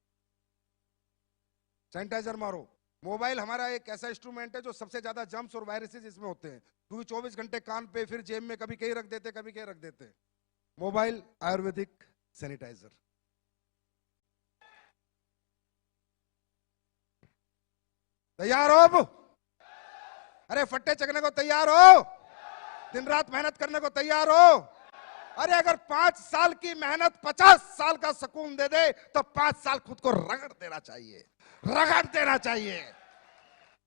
सैनिटाइजर मारो। मोबाइल हमारा एक ऐसा इंस्ट्रूमेंट है जो सबसे ज्यादा जर्म्स और वायरसेस इसमें होते हैं, क्योंकि 24 घंटे कान पे, फिर जेब में, कभी कहीं रख देते, कभी कहीं रख देते। Mobile Ayurvedic sanitiser. तैयार हो अब? अरे फट्टे चकने को तैयार हो? दिन रात मेहनत करने को तैयार हो? अरे अगर 5 साल की मेहनत 50 साल का सुकून दे दे तो 5 साल खुद को रगड़ देना चाहिए, रगड़ देना चाहिए,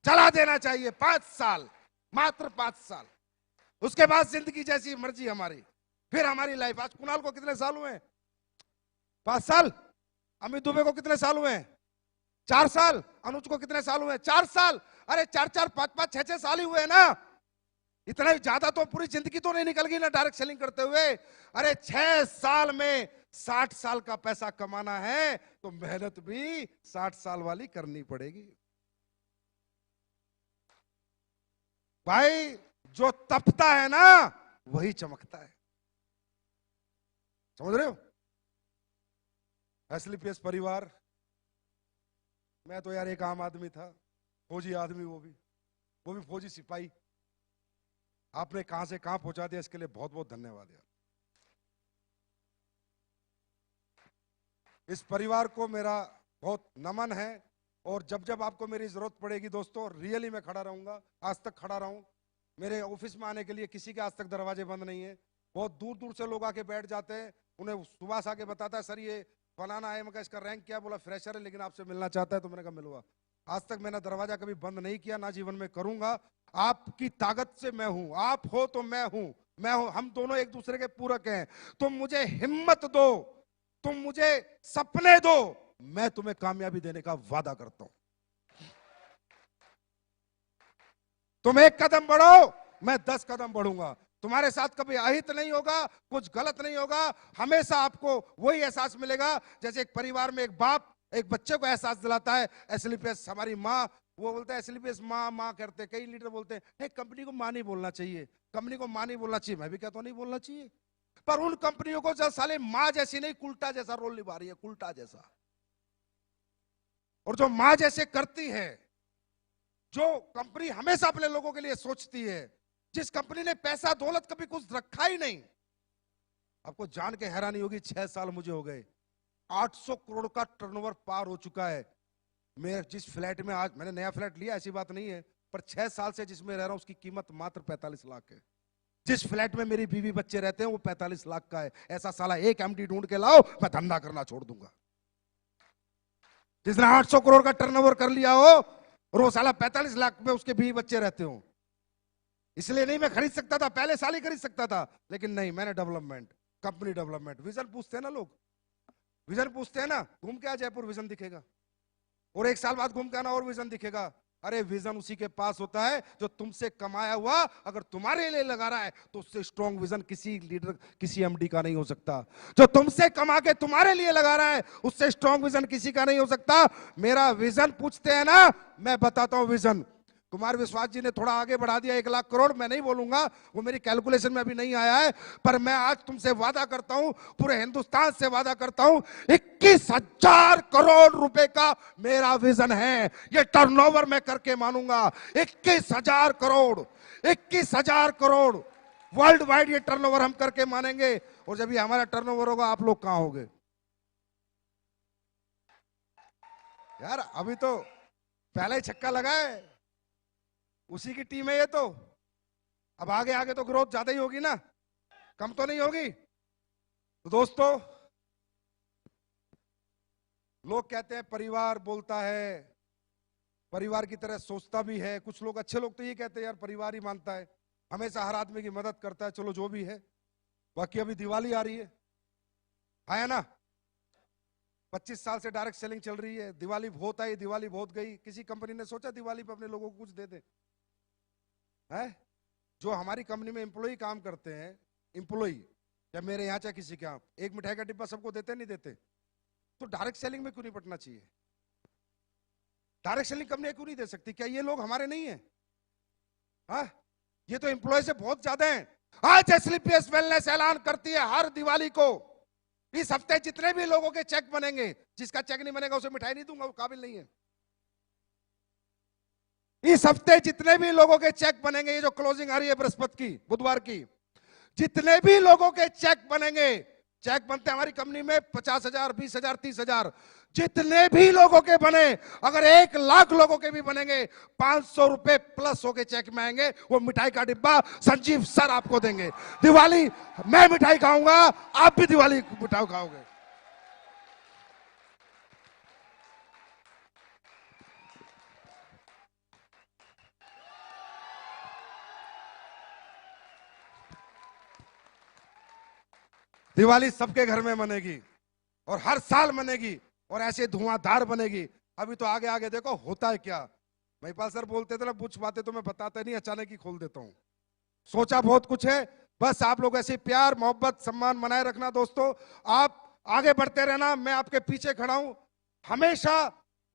चला देना चाहिए। 5 साल, मात्र 5 साल। उसके बाद जिंदगी जैसी मर्जी हमारी, फिर हमारी लाइफ। आज कुणाल को कितने साल हुए? 5 साल। अमित दुबे को कितने साल हुए? 4 साल। अनुज को कितने साल हुए? 4 साल। अरे 4-4, 5-5, 6-6 साल ही हुए ना। इतना ही ज्यादा तो पूरी जिंदगी तो नहीं निकल गई ना डायरेक्ट सेलिंग करते हुए। अरे 6 साल में 60 साल का पैसा कमाना है तो मेहनत भी 60 साल वाली करनी पड़ेगी भाई। जो तपता है ना वही चमकता है, समझ रहे हो? एसलीपीएस परिवार, मैं तो यार एक आम आदमी था, फौजी आदमी, वो भी फौजी सिपाही। आपने कहां से कहां पहुंचा दिया, इसके लिए बहुत बहुत धन्यवाद यार। इस परिवार को मेरा बहुत नमन है और जब जब आपको मेरी जरूरत पड़ेगी दोस्तों, रियली मैं खड़ा रहूंगा। आज तक खड़ा रहूं। मेरे ऑफिस में आने के लिए किसी के आज तक दरवाजे बंद नहीं है। बहुत दूर दूर से लोग आके बैठ जाते हैं। उन्हें सुभाष आके बताता है सर ये फलाना है, मैं इसका रैंक क्या, बोला फ्रेशर है लेकिन आपसे मिलना चाहता है, तो मैंने कहा मिलवा। आज तक मैंने दरवाजा कभी बंद नहीं किया, ना जीवन में करूंगा। आपकी ताकत से मैं हूं, आप हो तो मैं हूं, हम दोनों एक दूसरे के पूरक हैं। तुम मुझे हिम्मत दो, तुम मुझे सपने दो, मैं तुम्हें कामयाबी देने का वादा करता हूं। तुम 1 कदम बढ़ो, मैं 10 कदम बढ़ूंगा। तुम्हारे साथ कभी अहित नहीं होगा, कुछ गलत नहीं होगा। हमेशा आपको वही एहसास मिलेगा जैसे एक परिवार में एक बाप एक बच्चे को एहसास दिलाता है। एसलीपीएस हमारी माँ, वो बोलता है एसलीपीएस माँ माँ करते, कई लीडर बोलते हैं कंपनी को माँ नहीं बोलना चाहिए, कंपनी को माँ नहीं बोलना चाहिए। मैं भी कहता हूं नहीं बोलना चाहिए, पर उन कंपनियों को जो साले माँ जैसी नहीं, कुल्टा जैसा रोल निभा रही है, कुल्टा जैसा। और जो माँ जैसे करती है, जो कंपनी हमेशा अपने लोगों के लिए सोचती है, जिस कंपनी ने पैसा दौलत कभी कुछ रखा ही नहीं। आपको जान के हैरानी होगी, 6 साल मुझे हो गए, 800 करोड़ का टर्नओवर पार हो चुका है। मैं जिस फ्लैट में, आज मैंने नया फ्लैट लिया ऐसी बात नहीं है, पर 6 साल से जिसमें रह रहा हूं उसकी कीमत मात्र 45 लाख है। जिस फ्लैट में मेरी बीवी बच्चे रहते हैं वो 45 लाख का है। ऐसा साला एक एमडी ढूंढ के लाओ, मैं धंधा करना छोड़ दूंगा। जिसने 800 करोड़ का टर्नओवर कर लिया हो और वो साला 45 लाख में उसके बीवी बच्चे रहते हो। इसलिए नहीं मैं खरीद सकता था, पहले साल ही खरीद सकता था, लेकिन नहीं, मैंने डेवलपमेंट, कंपनी डेवलपमेंट। विजन पूछते हैं ना लोग, विजन पूछते हैं ना, घूम के आ जयपुर विजन दिखेगा, और 1 साल बाद घूम के आना और विजन दिखेगा। अरे विजन उसी के पास होता है जो तुमसे कमाया हुआ अगर तुम्हारे लिए लगा रहा है, तो उससे स्ट्रॉन्ग विजन किसी लीडर, किसी एमडी का नहीं हो सकता। जो तुमसे कमा के तुम्हारे लिए लगा रहा है, उससे स्ट्रॉन्ग विजन किसी का नहीं हो सकता। मेरा विजन पूछते हैं ना, मैं बताता हूं विजन। कुमार विश्वास जी ने थोड़ा आगे बढ़ा दिया 1 लाख करोड़, मैं नहीं बोलूंगा, वो मेरी कैलकुलेशन में अभी नहीं आया है, पर मैं आज तुमसे वादा करता हूं, पूरे हिंदुस्तान से वादा करता हूं, 21,000 करोड़ रुपए का मेरा विजन है। ये टर्नओवर मैं करके मानूंगा। 21,000 करोड़, 21,000 करोड़ वर्ल्ड वाइड ये टर्नओवर हम करके मानेंगे। और जब ये हमारा टर्नओवर होगा, आप लोग कहां होंगे यार? अभी तो पहला ही छक्का लगा है, उसी की टीम है ये तो। अब आगे आगे तो ग्रोथ ज्यादा ही होगी ना, कम तो नहीं होगी। तो दोस्तों, लोग कहते हैं परिवार बोलता है, परिवार की तरह सोचता भी है। कुछ लोग, अच्छे लोग तो ये कहते हैं यार परिवार ही मानता है, हमेशा हर आदमी की मदद करता है। चलो जो भी है, बाकी अभी दिवाली आ रही है ना? 25 साल से डायरेक्ट सेलिंग चल रही है, दिवाली बहुत आई, दिवाली बहुत गई। किसी कंपनी ने सोचा दिवाली पे अपने लोगों को कुछ दे दे? है जो हमारी कंपनी में एम्प्लॉय काम करते हैं, एम्प्लॉय या मेरे यहाँ चाहे किसी के यहाँ, एक मिठाई का डिब्बा सबको देते नहीं देते? तो डायरेक्ट सेलिंग में क्यों नहीं पटना चाहिए? डायरेक्ट सेलिंग कंपनी क्यों नहीं दे सकती? क्या ये लोग हमारे नहीं है? हाँ, ये तो एम्प्लॉय से बहुत ज्यादा है। आज एसलीपीएस वेलनेस ऐलान करती है हर दिवाली को, इस हफ्ते जितने भी लोगों के चेक बनेंगे, जिसका चेक नहीं बनेगा उसे मिठाई नहीं दूंगा, वो काबिल नहीं है। इस हफ्ते जितने भी लोगों के चेक बनेंगे, ये जो क्लोजिंग आ रही है बृहस्पति की, बुधवार की, जितने भी लोगों के चेक बनेंगे, चेक बनते हैं हमारी कंपनी में 50,000, 20,000, 30,000, जितने भी लोगों के बने, अगर 1 लाख लोगों के भी बनेंगे, 500 रुपए प्लस होके चेक में आएंगे। वो मिठाई का डिब्बा संजीव सर आपको देंगे। दिवाली मैं मिठाई खाऊंगा, आप भी दिवाली मिठाई खाओगे। दिवाली सबके घर में मनेगी और हर साल मनेगी और ऐसे धुआंधार बनेगी। अभी तो आगे आगे देखो होता है क्या। महिपाल सर बोलते थे ना, कुछ बातें तो मैं बताता नहीं, अचानक ही खोल देता हूं। सोचा बहुत कुछ है, बस आप लोग ऐसे प्यार मोहब्बत सम्मान बनाए रखना दोस्तों। आप आगे बढ़ते रहना, मैं आपके पीछे खड़ा हूं हमेशा,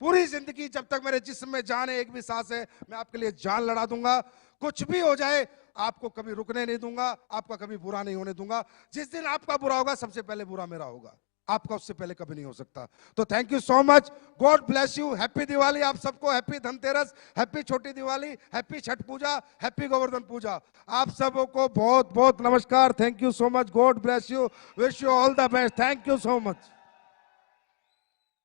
पूरी जिंदगी। जब तक मेरे जिस्म में जान है, एक भी सांस है, मैं आपके लिए जान लड़ा दूंगा। कुछ भी हो जाए, आपको कभी रुकने नहीं दूंगा, आपका कभी बुरा नहीं होने दूंगा। जिस दिन आपका बुरा होगा, सबसे पहले बुरा मेरा होगा, आपका उससे पहले कभी नहीं हो सकता। तो thank you so much, God bless you, happy Diwali आप सबको, हैप्पी धनतेरस, हैप्पी छोटी दिवाली, हैप्पी छठ पूजा, हैप्पी गोवर्धन पूजा। आप सबको बहुत बहुत नमस्कार, thank you so much, God bless you, wish you all the best, thank you so much.